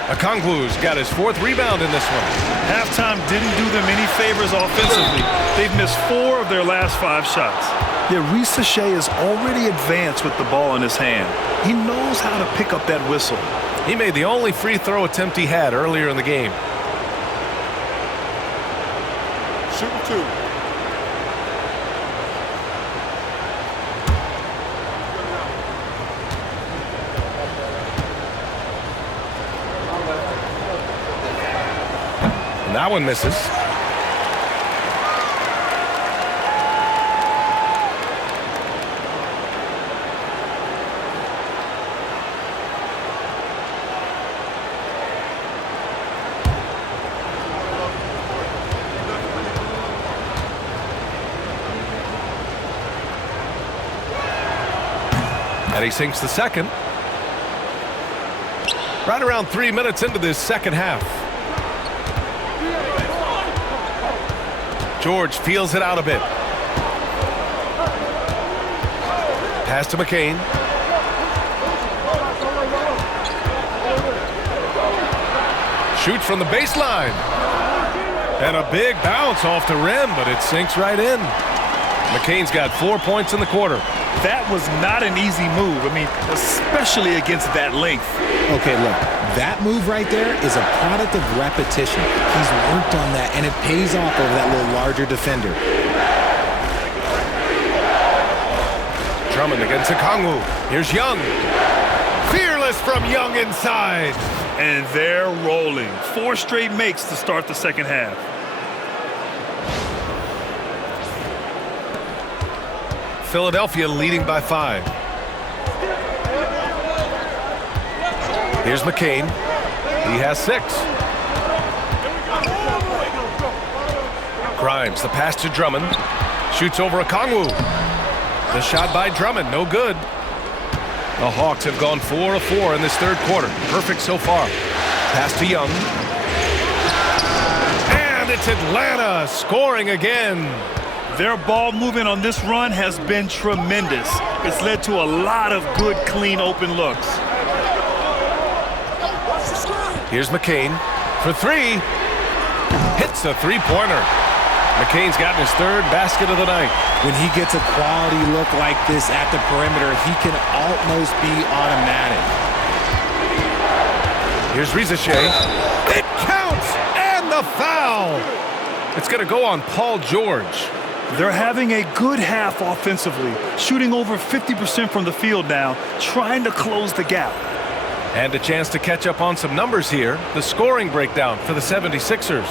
Okongwu's got his 4th rebound in this one. Halftime didn't do them any favors offensively. They've missed 4 of their last 5 shots. Yet Ricochet is already advanced with the ball in his hand. He knows how to pick up that whistle. He made the only free throw attempt he had earlier in the game. Shooting 2. And that one misses. And he sinks the second. Right around 3 minutes into this second half. George feels it out a bit. Pass to McCain. Shoots from the baseline. And a big bounce off the rim, but it sinks right in. McCain's got 4 points in the quarter. That was not an easy move. I mean, especially against that length. Okay, look, that move right there is a product of repetition. He's worked on that, and it pays off over that little larger defender. Drummond against Okongwu. Here's Young. Fearless from Young inside. And they're rolling. 4 straight makes to start the second half. Philadelphia leading by 5. Here's McCain. He has 6. Grimes, the pass to Drummond. Shoots over Okongwu. The shot by Drummond, no good. The Hawks have gone 4 of 4 in this third quarter. Perfect so far. Pass to Young. And it's Atlanta scoring again. Their ball movement on this run has been tremendous. It's led to a lot of good, clean, open looks. Here's McCain for 3. Hits a three-pointer. McCain's gotten his 3rd basket of the night. When he gets a quality look like this at the perimeter, he can almost be automatic. Here's Ricochet. It counts! And the foul! It's going to go on Paul George. They're having a good half offensively, shooting over 50% from the field now, trying to close the gap. And a chance to catch up on some numbers here. The scoring breakdown for the 76ers.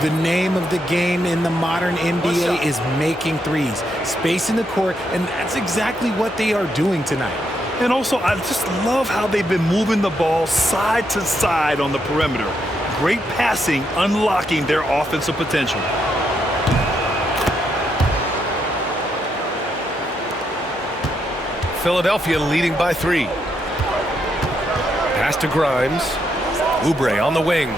The name of the game in the modern NBA is making threes, spacing the court, and that's exactly what they are doing tonight. And also, I just love how they've been moving the ball side to side on the perimeter. Great passing, unlocking their offensive potential. Philadelphia leading by 3. Pass to Grimes. Oubre on the wing.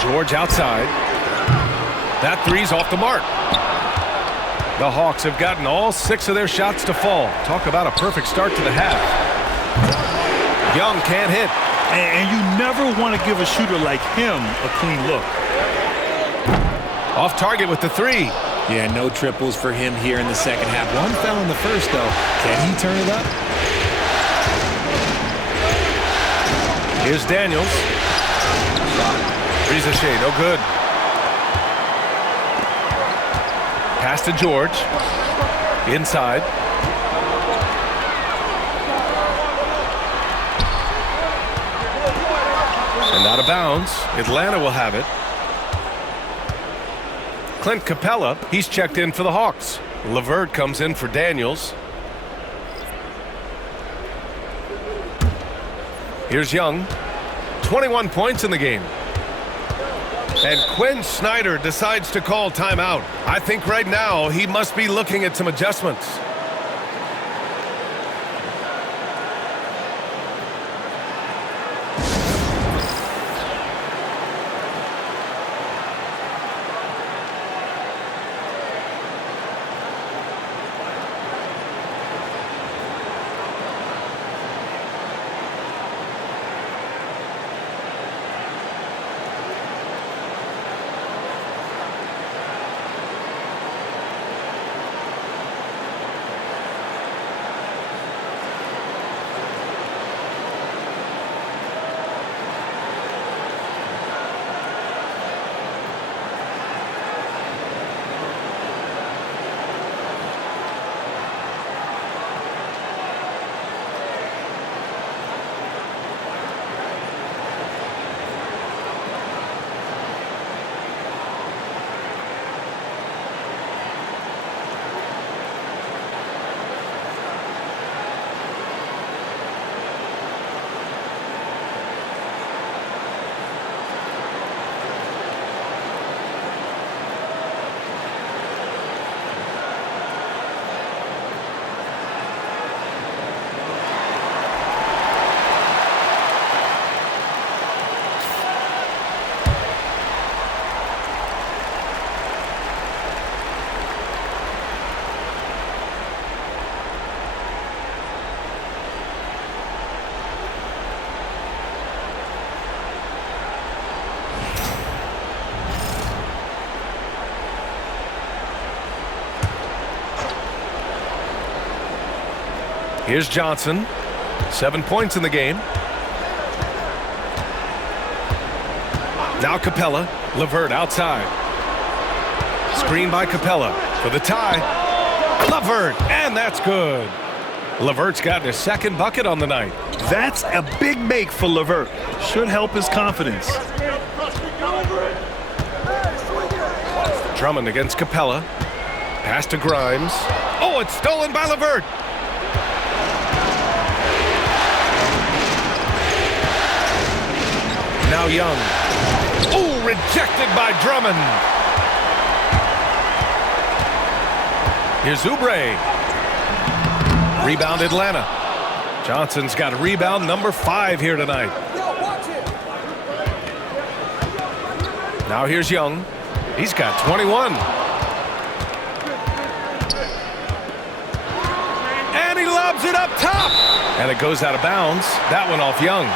George outside. That three's off the mark. The Hawks have gotten all 6 of their shots to fall. Talk about a perfect start to the half. Young can't hit. And you never want to give a shooter like him a clean look. Off target with the 3. Yeah, no triples for him here in the second half. One fell in the first, though. Can he turn it up? Here's Daniels. Ricochet, no good. Pass to George. Inside. And out of bounds. Atlanta will have it. Clint Capella, he's checked in for the Hawks. LeVert comes in for Daniels. Here's Young. 21 points in the game. And Quinn Snyder decides to call timeout. I think right now he must be looking at some adjustments. Here's Johnson. 7 points in the game. Now Capella. LeVert outside. Screen by Capella for the tie. LeVert, and that's good. LeVert's gotten his second bucket on the night. That's a big make for LeVert. Should help his confidence. Drummond against Capella. Pass to Grimes. Oh, it's stolen by LeVert. Now Young. Oh, rejected by Drummond. Here's Oubre. Rebound Atlanta. Johnson's got a rebound number 5 here tonight. Now here's Young. He's got 21. And he lobs it up top. And it goes out of bounds. That one off Young.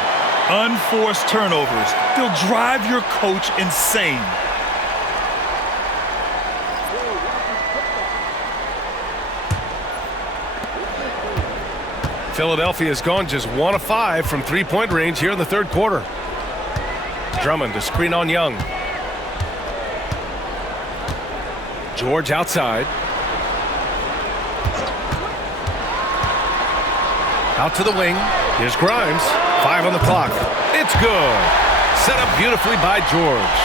Unforced turnovers. They'll drive your coach insane. Philadelphia's gone just 1 of 5 from three-point range here in the third quarter. Drummond to screen on Young. George outside. Out to the wing. Here's Grimes. 5 on the clock. It's good. Set up beautifully by George.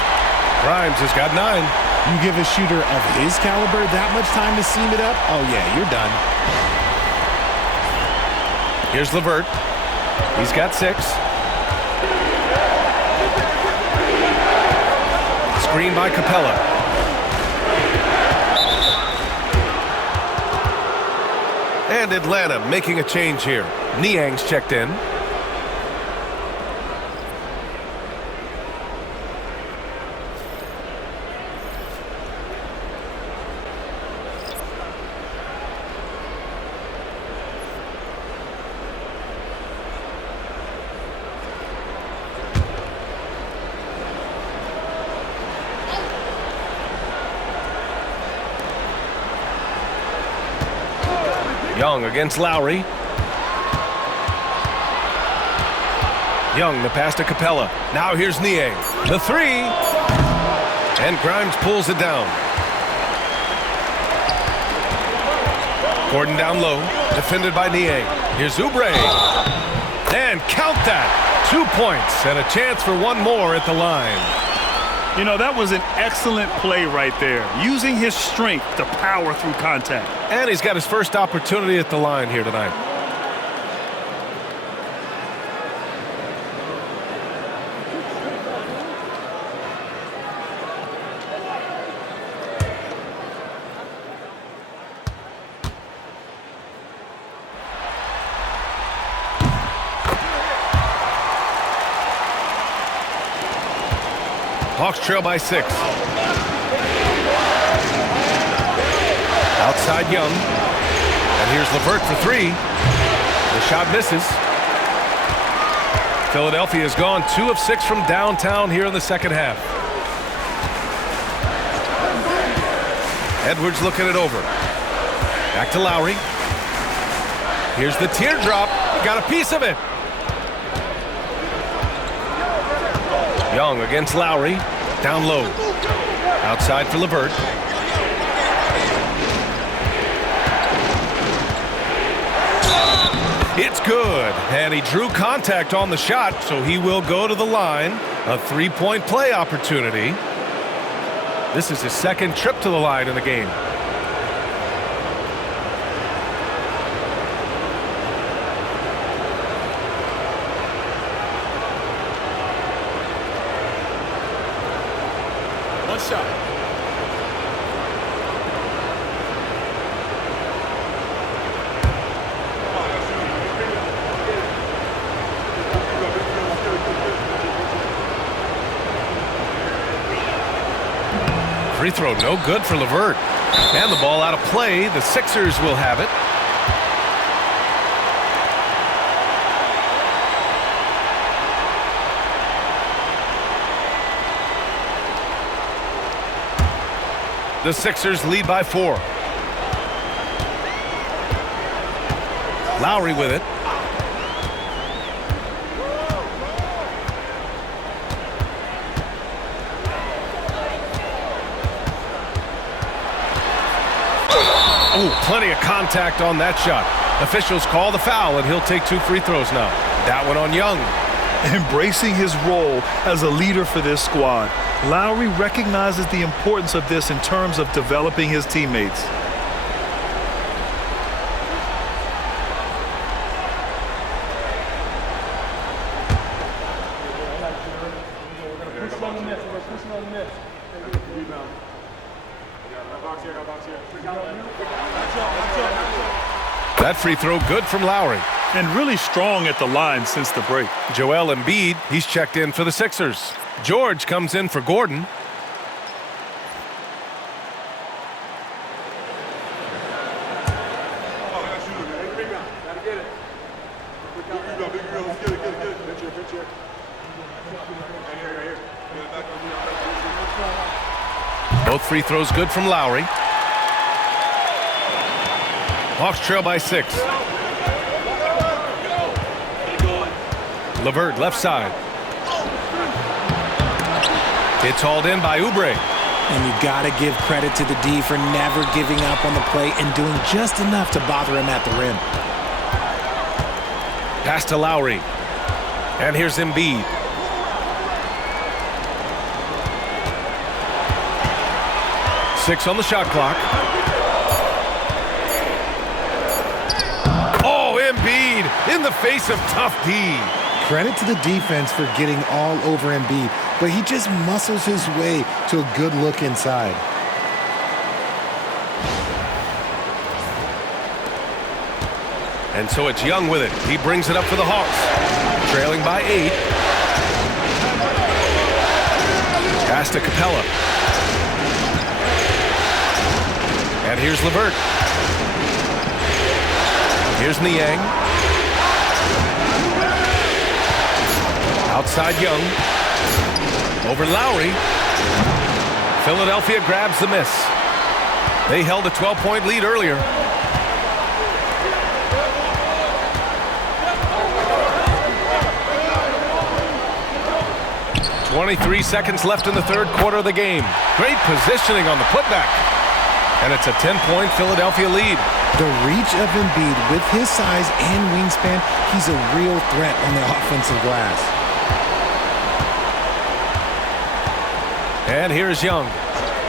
Grimes has got 9. You give a shooter of his caliber that much time to seam it up? Oh, yeah, you're done. Here's LeVert. He's got 6. Screen by Capella. And Atlanta making a change here. Niang's checked in. Young against Lowry. Young the pass to Capella. Now here's Niang. The 3. And Grimes pulls it down. Gordon down low. Defended by Niang. Here's Oubre. And count that. 2 points and a chance for one more at the line. You know, that was an excellent play right there. Using his strength to power through contact. And he's got his first opportunity at the line here tonight. Hawks trail by 6. Outside Young. And here's LeVert for 3. The shot misses. Philadelphia has gone 2 of 6 from downtown here in the second half. Edwards looking it over. Back to Lowry. Here's the teardrop. Got a piece of it. Young against Lowry. Down low. Outside for LeVert. It's good. And he drew contact on the shot, so he will go to the line. A 3-point play opportunity. This is his second trip to the line in the game. Free throw no good for LeVert. And the ball out of play. The Sixers will have it. The Sixers lead by 4. Lowry with it. Oh, plenty of contact on that shot. Officials call the foul, and he'll take 2 free throws now. That one on Young. Embracing his role as a leader for this squad, Lowry recognizes the importance of this in terms of developing his teammates. That free throw good from Lowry. And really strong at the line since the break. Joel Embiid, he's checked in for the Sixers. George comes in for Gordon. Both free throws good from Lowry. Hawks trail by 6. LeVert left side. It's hauled in by Oubre. And you got to give credit to the D for never giving up on the play and doing just enough to bother him at the rim. Pass to Lowry. And here's Embiid. Six on the shot clock. Oh, Embiid in the face of tough D. Credit to the defense for getting all over Embiid, but he just muscles his way to a good look inside. And so it's Young with it. He brings it up for the Hawks. Trailing by 8. Pass to Capella. And here's LeVert. Here's Niang. Outside Young. Over Lowry. Philadelphia grabs the miss. They held a 12-point lead earlier. .23 seconds left in the third quarter of the game. Great positioning on the putback. And it's a 10-point Philadelphia lead. The reach of Embiid with his size and wingspan, he's a real threat on the offensive glass. And here's Young.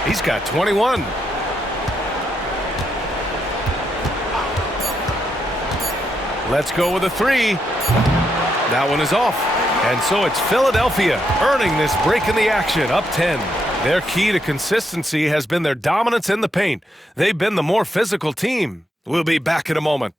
He's got 21. Let's go with a 3. That one is off. And so it's Philadelphia earning this break in the action, up 10. Their key to consistency has been their dominance in the paint. They've been the more physical team. We'll be back in a moment.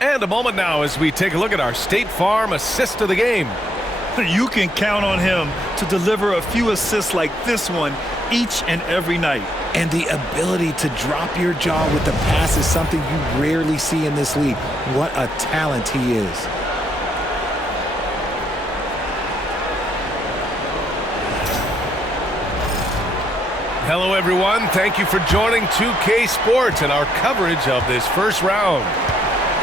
And a moment now as we take a look at our State Farm assist of the game. You can count on him to deliver a few assists like this one each and every night. And the ability to drop your jaw with the pass is something you rarely see in this league. What a talent he is. Hello, everyone. Thank you for joining 2K Sports and our coverage of this first round.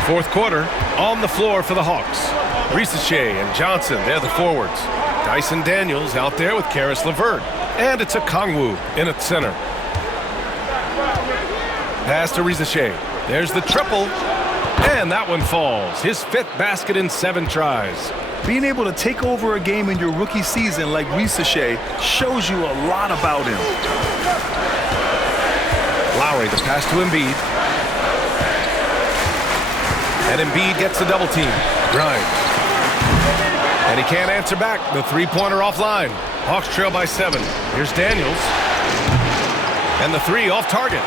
Fourth quarter, on the floor for the Hawks. Risache and Johnson, they're the forwards. Dyson Daniels out there with Karis LeVert. And it's a Kongwu in at center. Pass to Risache. There's the triple. And that one falls. His 5th basket in 7 tries. Being able to take over a game in your rookie season like Risache shows you a lot about him. Lowry, the pass to Embiid. And Embiid gets the double team. Grimes. And he can't answer back. The three-pointer offline. Hawks trail by 7. Here's Daniels. And the 3 off target.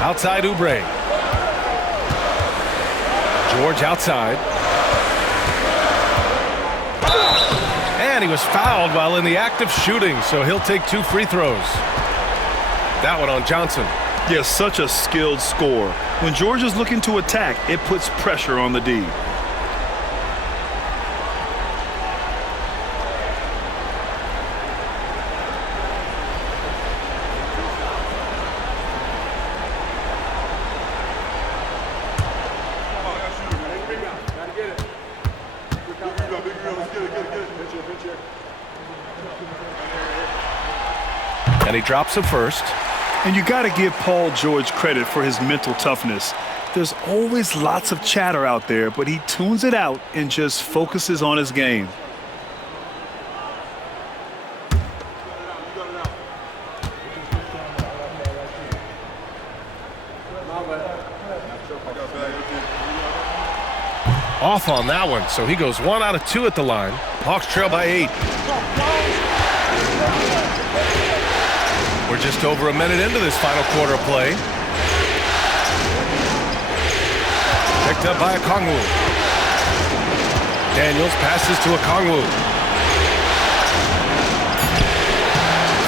Outside Oubre. George outside. And he was fouled while in the act of shooting, so he'll take 2 free throws. That one on Johnson. Yeah, such a skilled scorer. When George is looking to attack, it puts pressure on the D. And he drops it first. And you got to give Paul George credit for his mental toughness. There's always lots of chatter out there, but he tunes it out and just focuses on his game. Off on that one, so he goes 1 out of 2 at the line. Hawks trail by 8. We're just over a minute into this final quarter of play. Picked up by Okongwu. Daniels passes to Okongwu.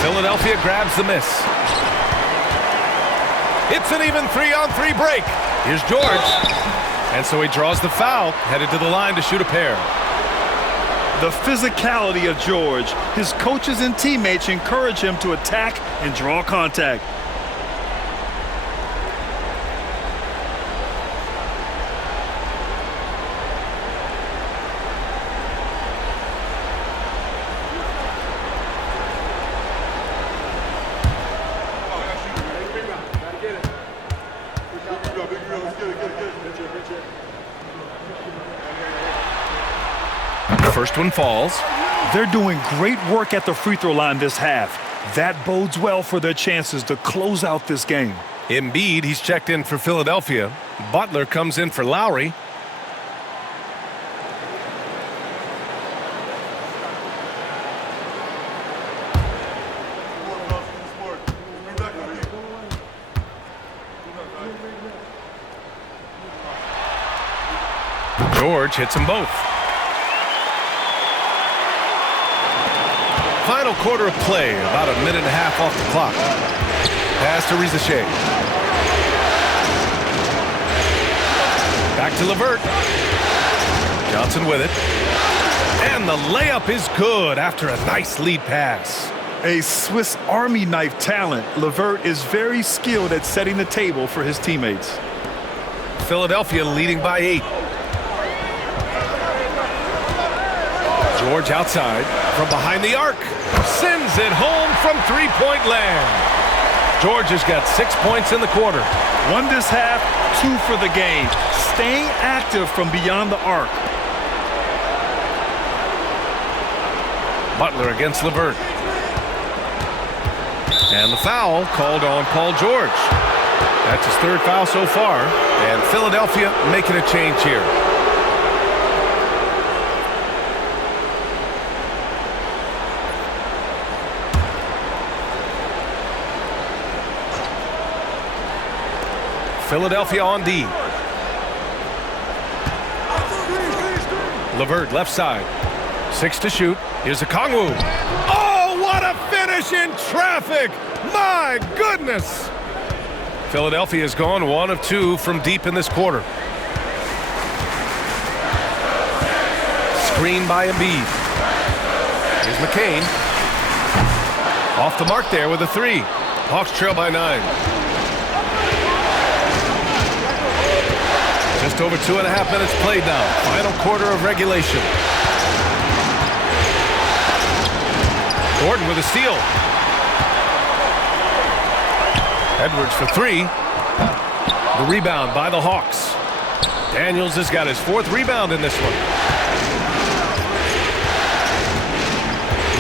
Philadelphia grabs the miss. It's an even 3-on-3 break. Here's George. And so he draws the foul, headed to the line to shoot a pair. The physicality of George. His coaches and teammates encourage him to attack and draw contact. First one falls. They're doing great work at the free throw line this half. That bodes well for their chances to close out this game. Embiid, he's checked in for Philadelphia. Butler comes in for Lowry. George hits them both. Final quarter of play, about a minute and a half off the clock. Pass to Rizachet. Back to LeVert. Johnson with it. And the layup is good after a nice lead pass. A Swiss Army knife talent, LeVert is very skilled at setting the table for his teammates. Philadelphia leading by 8. George outside from behind the arc. Sends it home from three-point land. George has got 6 points in the quarter. Won this half, 2 for the game. Staying active from beyond the arc. Butler against LeVert. And the foul called on Paul George. That's his 3rd foul so far. And Philadelphia making a change here. Philadelphia on D. LeVert left side. 6 to shoot. Here's Okongwu. Oh, what a finish in traffic! My goodness! Philadelphia has gone 1 of 2 from deep in this quarter. Screen by Embiid. Here's McCain. Off the mark there with a 3. Hawks trail by 9. Just over 2.5 minutes played now. Final quarter of regulation. Gordon with a steal. Edwards for 3. The rebound by the Hawks. Daniels has got his 4th rebound in this one.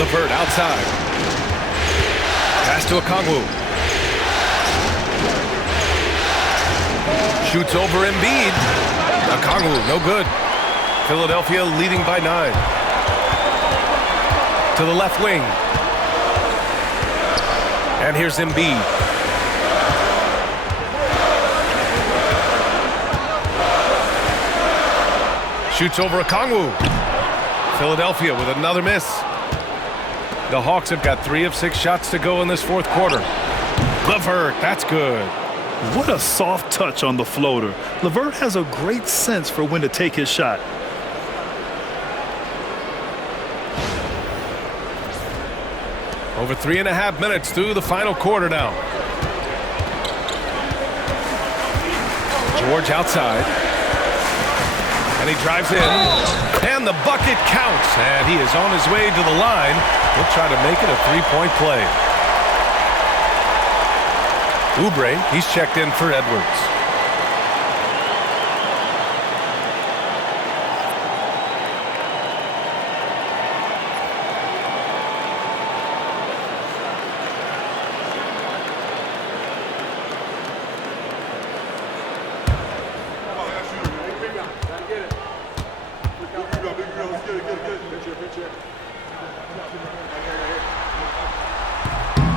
LeVert outside. Pass to Okongwu. Shoots over Embiid. Okongwu, no good. Philadelphia leading by 9. To the left wing. And here's Embiid. Shoots over Okongwu. Philadelphia with another miss. The Hawks have got 3 of 6 shots to go in this fourth quarter. LeVert, that's good. What a soft touch on the floater. LeVert has a great sense for when to take his shot. Over 3.5 minutes through the final quarter now. George outside. And he drives in. And the bucket counts. And he is on his way to the line. He'll try to make it a 3-point play. Oubre, he's checked in for Edwards.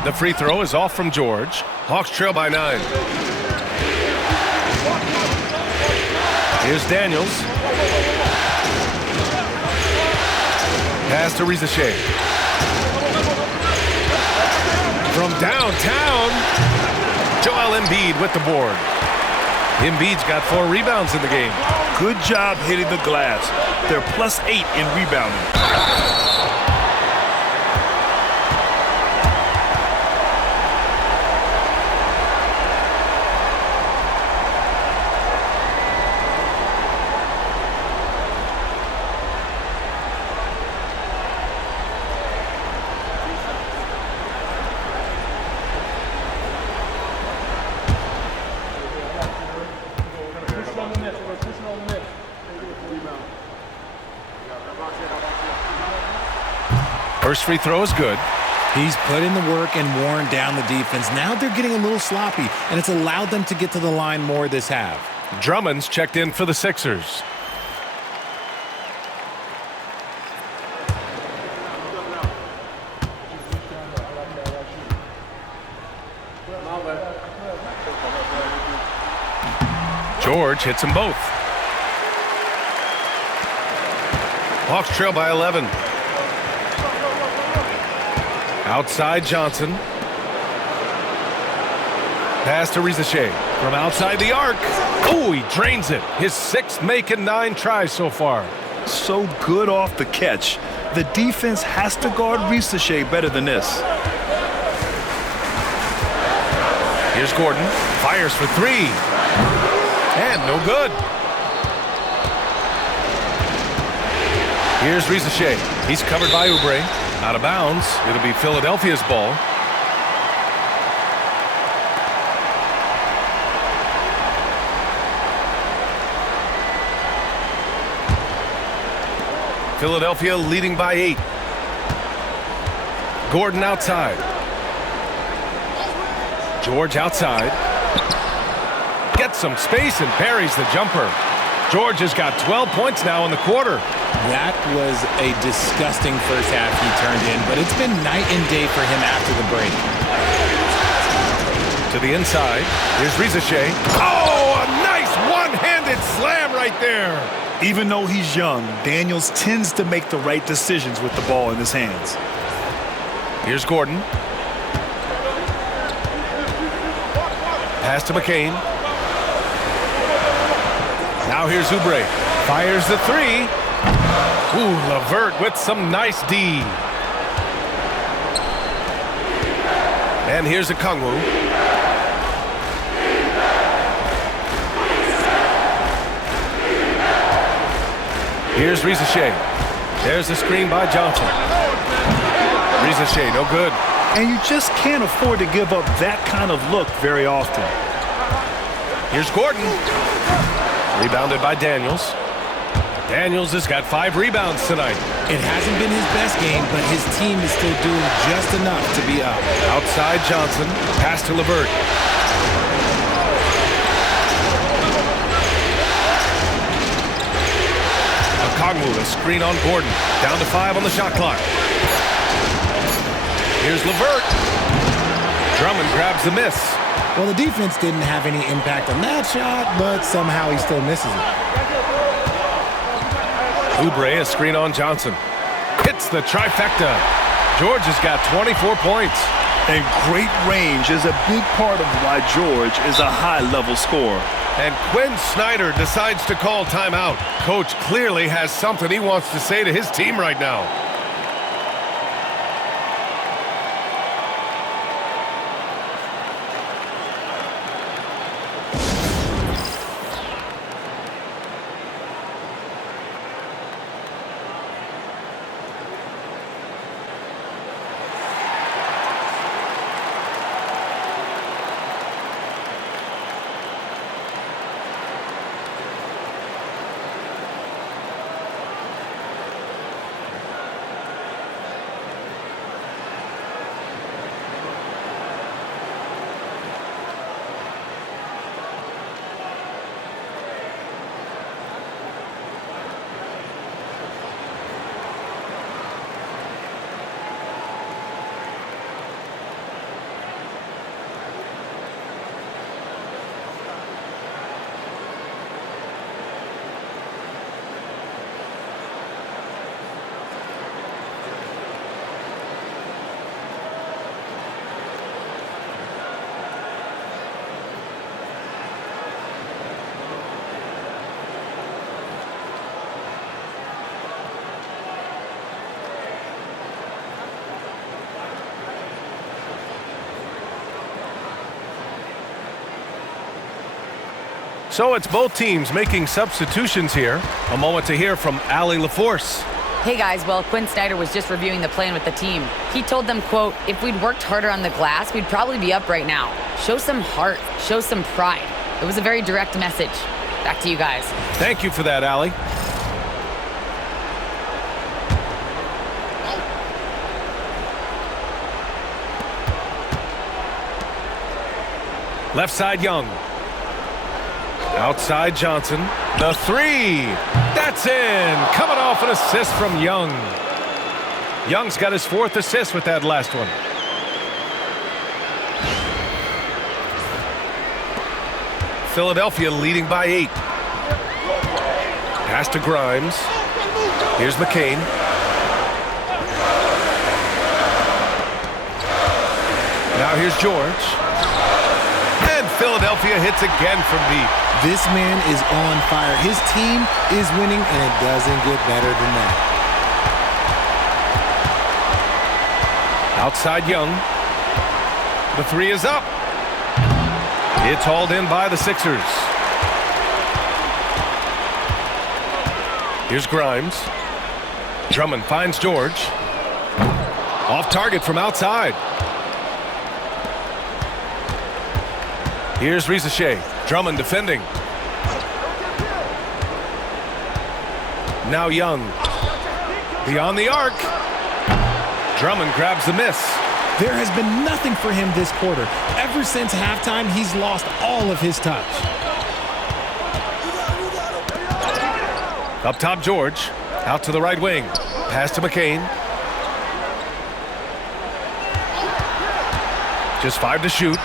The free throw is off from George. Hawks trail by 9. Here's Daniels. Pass to Rizachet. From downtown, Joel Embiid with the board. Embiid's got 4 rebounds in the game. Good job hitting the glass. They're +8 in rebounding. First free throw is good. He's put in the work and worn down the defense. Now they're getting a little sloppy, and it's allowed them to get to the line more this half. Drummond's checked in for the Sixers. George hits them both. Hawks trail by 11. Outside Johnson. Pass to Rizachet from outside the arc. Oh, he drains it. His 6th make in 9 tries so far. So good off the catch. The defense has to guard Rizachet better than this. Here's Gordon. Fires for 3. And no good. Here's Rizachet. He's covered by Oubre. Out of bounds. It'll be Philadelphia's ball. Philadelphia leading by 8. Gordon outside. George outside. Gets some space and parries the jumper. George has got 12 points now in the quarter. That was a disgusting first half he turned in, but it's been night and day for him after the break. To the inside. Here's Rizachet. Oh, a nice one-handed slam right there. Even though he's young, Daniels tends to make the right decisions with the ball in his hands. Here's Gordon. Pass to McCain. Now here's Oubre. Fires the 3. Ooh, LeVert with some nice D. And here's Okongwu. Here's Rizachet. There's the screen by Johnson. Rizachet, no good. And you just can't afford to give up that kind of look very often. Here's Gordon. Rebounded by Daniels. Daniels has got 5 rebounds tonight. It hasn't been his best game, but his team is still doing just enough to be up. Outside Johnson. Pass to LeVert. Okongwu, a screen on Gordon. Down to 5 on the shot clock. Here's LeVert. Drummond grabs the miss. Well, the defense didn't have any impact on that shot, but somehow he still misses it. Oubre, a screen on Johnson. Hits the trifecta. George has got 24 points. And great range is a big part of why George is a high-level scorer. And Quinn Snyder decides to call timeout. Coach clearly has something he wants to say to his team right now. So it's both teams making substitutions here. A moment to hear from Allie LaForce. Hey guys, well, Quinn Snyder was just reviewing the plan with the team. He told them, quote, if we'd worked harder on the glass, we'd probably be up right now. Show some heart, show some pride. It was a very direct message. Back to you guys. Thank you for that, Allie. Left side, Young. Outside, Johnson. The three. That's in. Coming off an assist from Young. Young's got his 4th assist with that last one. Philadelphia leading by 8. Pass to Grimes. Here's McCain. Now here's George. And Philadelphia hits again from deep. This man is on fire. His team is winning, and it doesn't get better than that. Outside Young. The three is up. It's hauled in by the Sixers. Here's Grimes. Drummond finds George. Off target from outside. Here's Rizachet. Drummond defending. Now Young. Beyond the arc. Drummond grabs the miss. There has been nothing for him this quarter. Ever since halftime, he's lost all of his touch. Up top, George. Out to the right wing. Pass to McCain. Just 5 to shoot.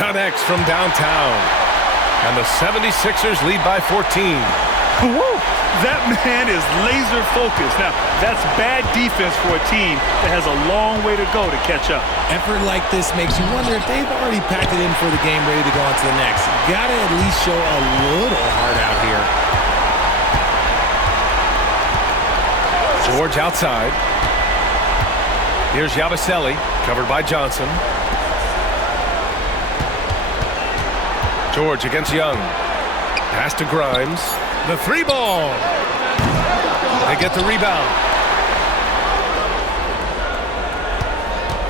Connects from downtown. And the 76ers lead by 14. Woo! That man is laser focused. Now, that's bad defense for a team that has a long way to go to catch up. Effort like this makes you wonder if they've already packed it in for the game, ready to go on to the next. Gotta at least show a little heart out here. George outside. Here's Yabusele, covered by Johnson. George against Young. Pass to Grimes. The 3 ball. They get the rebound.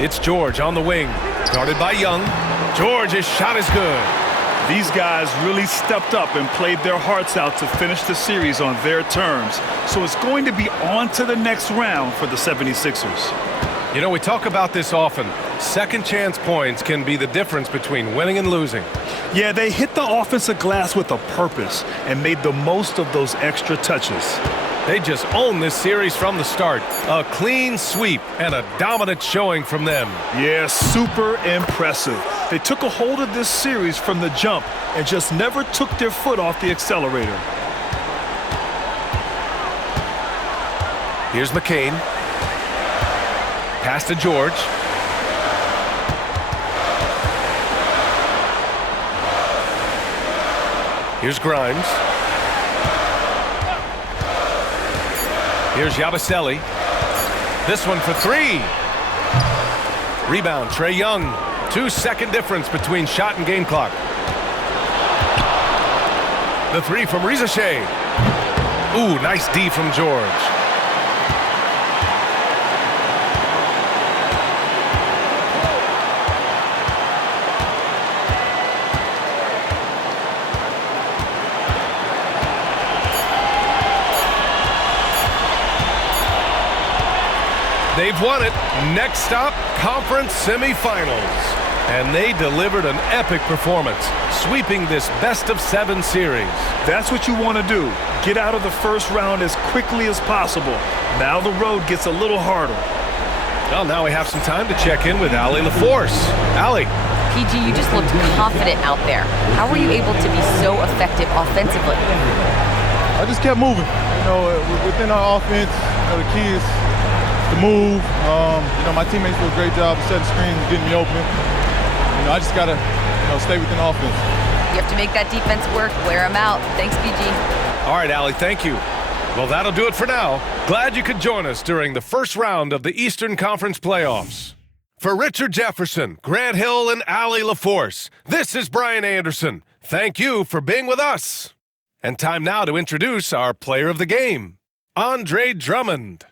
It's George on the wing. Guarded by Young. George's shot is good. These guys really stepped up and played their hearts out to finish the series on their terms. So it's going to be on to the next round for the 76ers. You know, we talk about this often. Second chance points can be the difference between winning and losing. Yeah, they hit the offensive glass with a purpose and made the most of those extra touches. They just own this series from the start. A clean sweep and a dominant showing from them. Yeah, super impressive. They took a hold of this series from the jump and just never took their foot off the accelerator. Here's McCain. Pass to George. Here's Grimes. Here's Yabusele. This one for three. Rebound, Trae Young. 2-second difference between shot and game clock. The three from Rizachet. Ooh, nice D from George. They've won it. Next stop, conference semifinals. And they delivered an epic performance, sweeping this best-of-7 series. That's what you want to do. Get out of the first round as quickly as possible. Now the road gets a little harder. Well, now we have some time to check in with Allie LaForce. Allie. PG, you just looked confident out there. How were you able to be so effective offensively? I just kept moving. Within our offense, the key is to move. My teammates do a great job of setting screens and getting me open. I just got to stay within offense. You have to make that defense work. Wear them out. Thanks, PG. All right, Allie, thank you. Well, that'll do it for now. Glad you could join us during the first round of the Eastern Conference playoffs. For Richard Jefferson, Grant Hill, and Allie LaForce, this is Brian Anderson. Thank you for being with us. And time now to introduce our player of the game, Andre Drummond.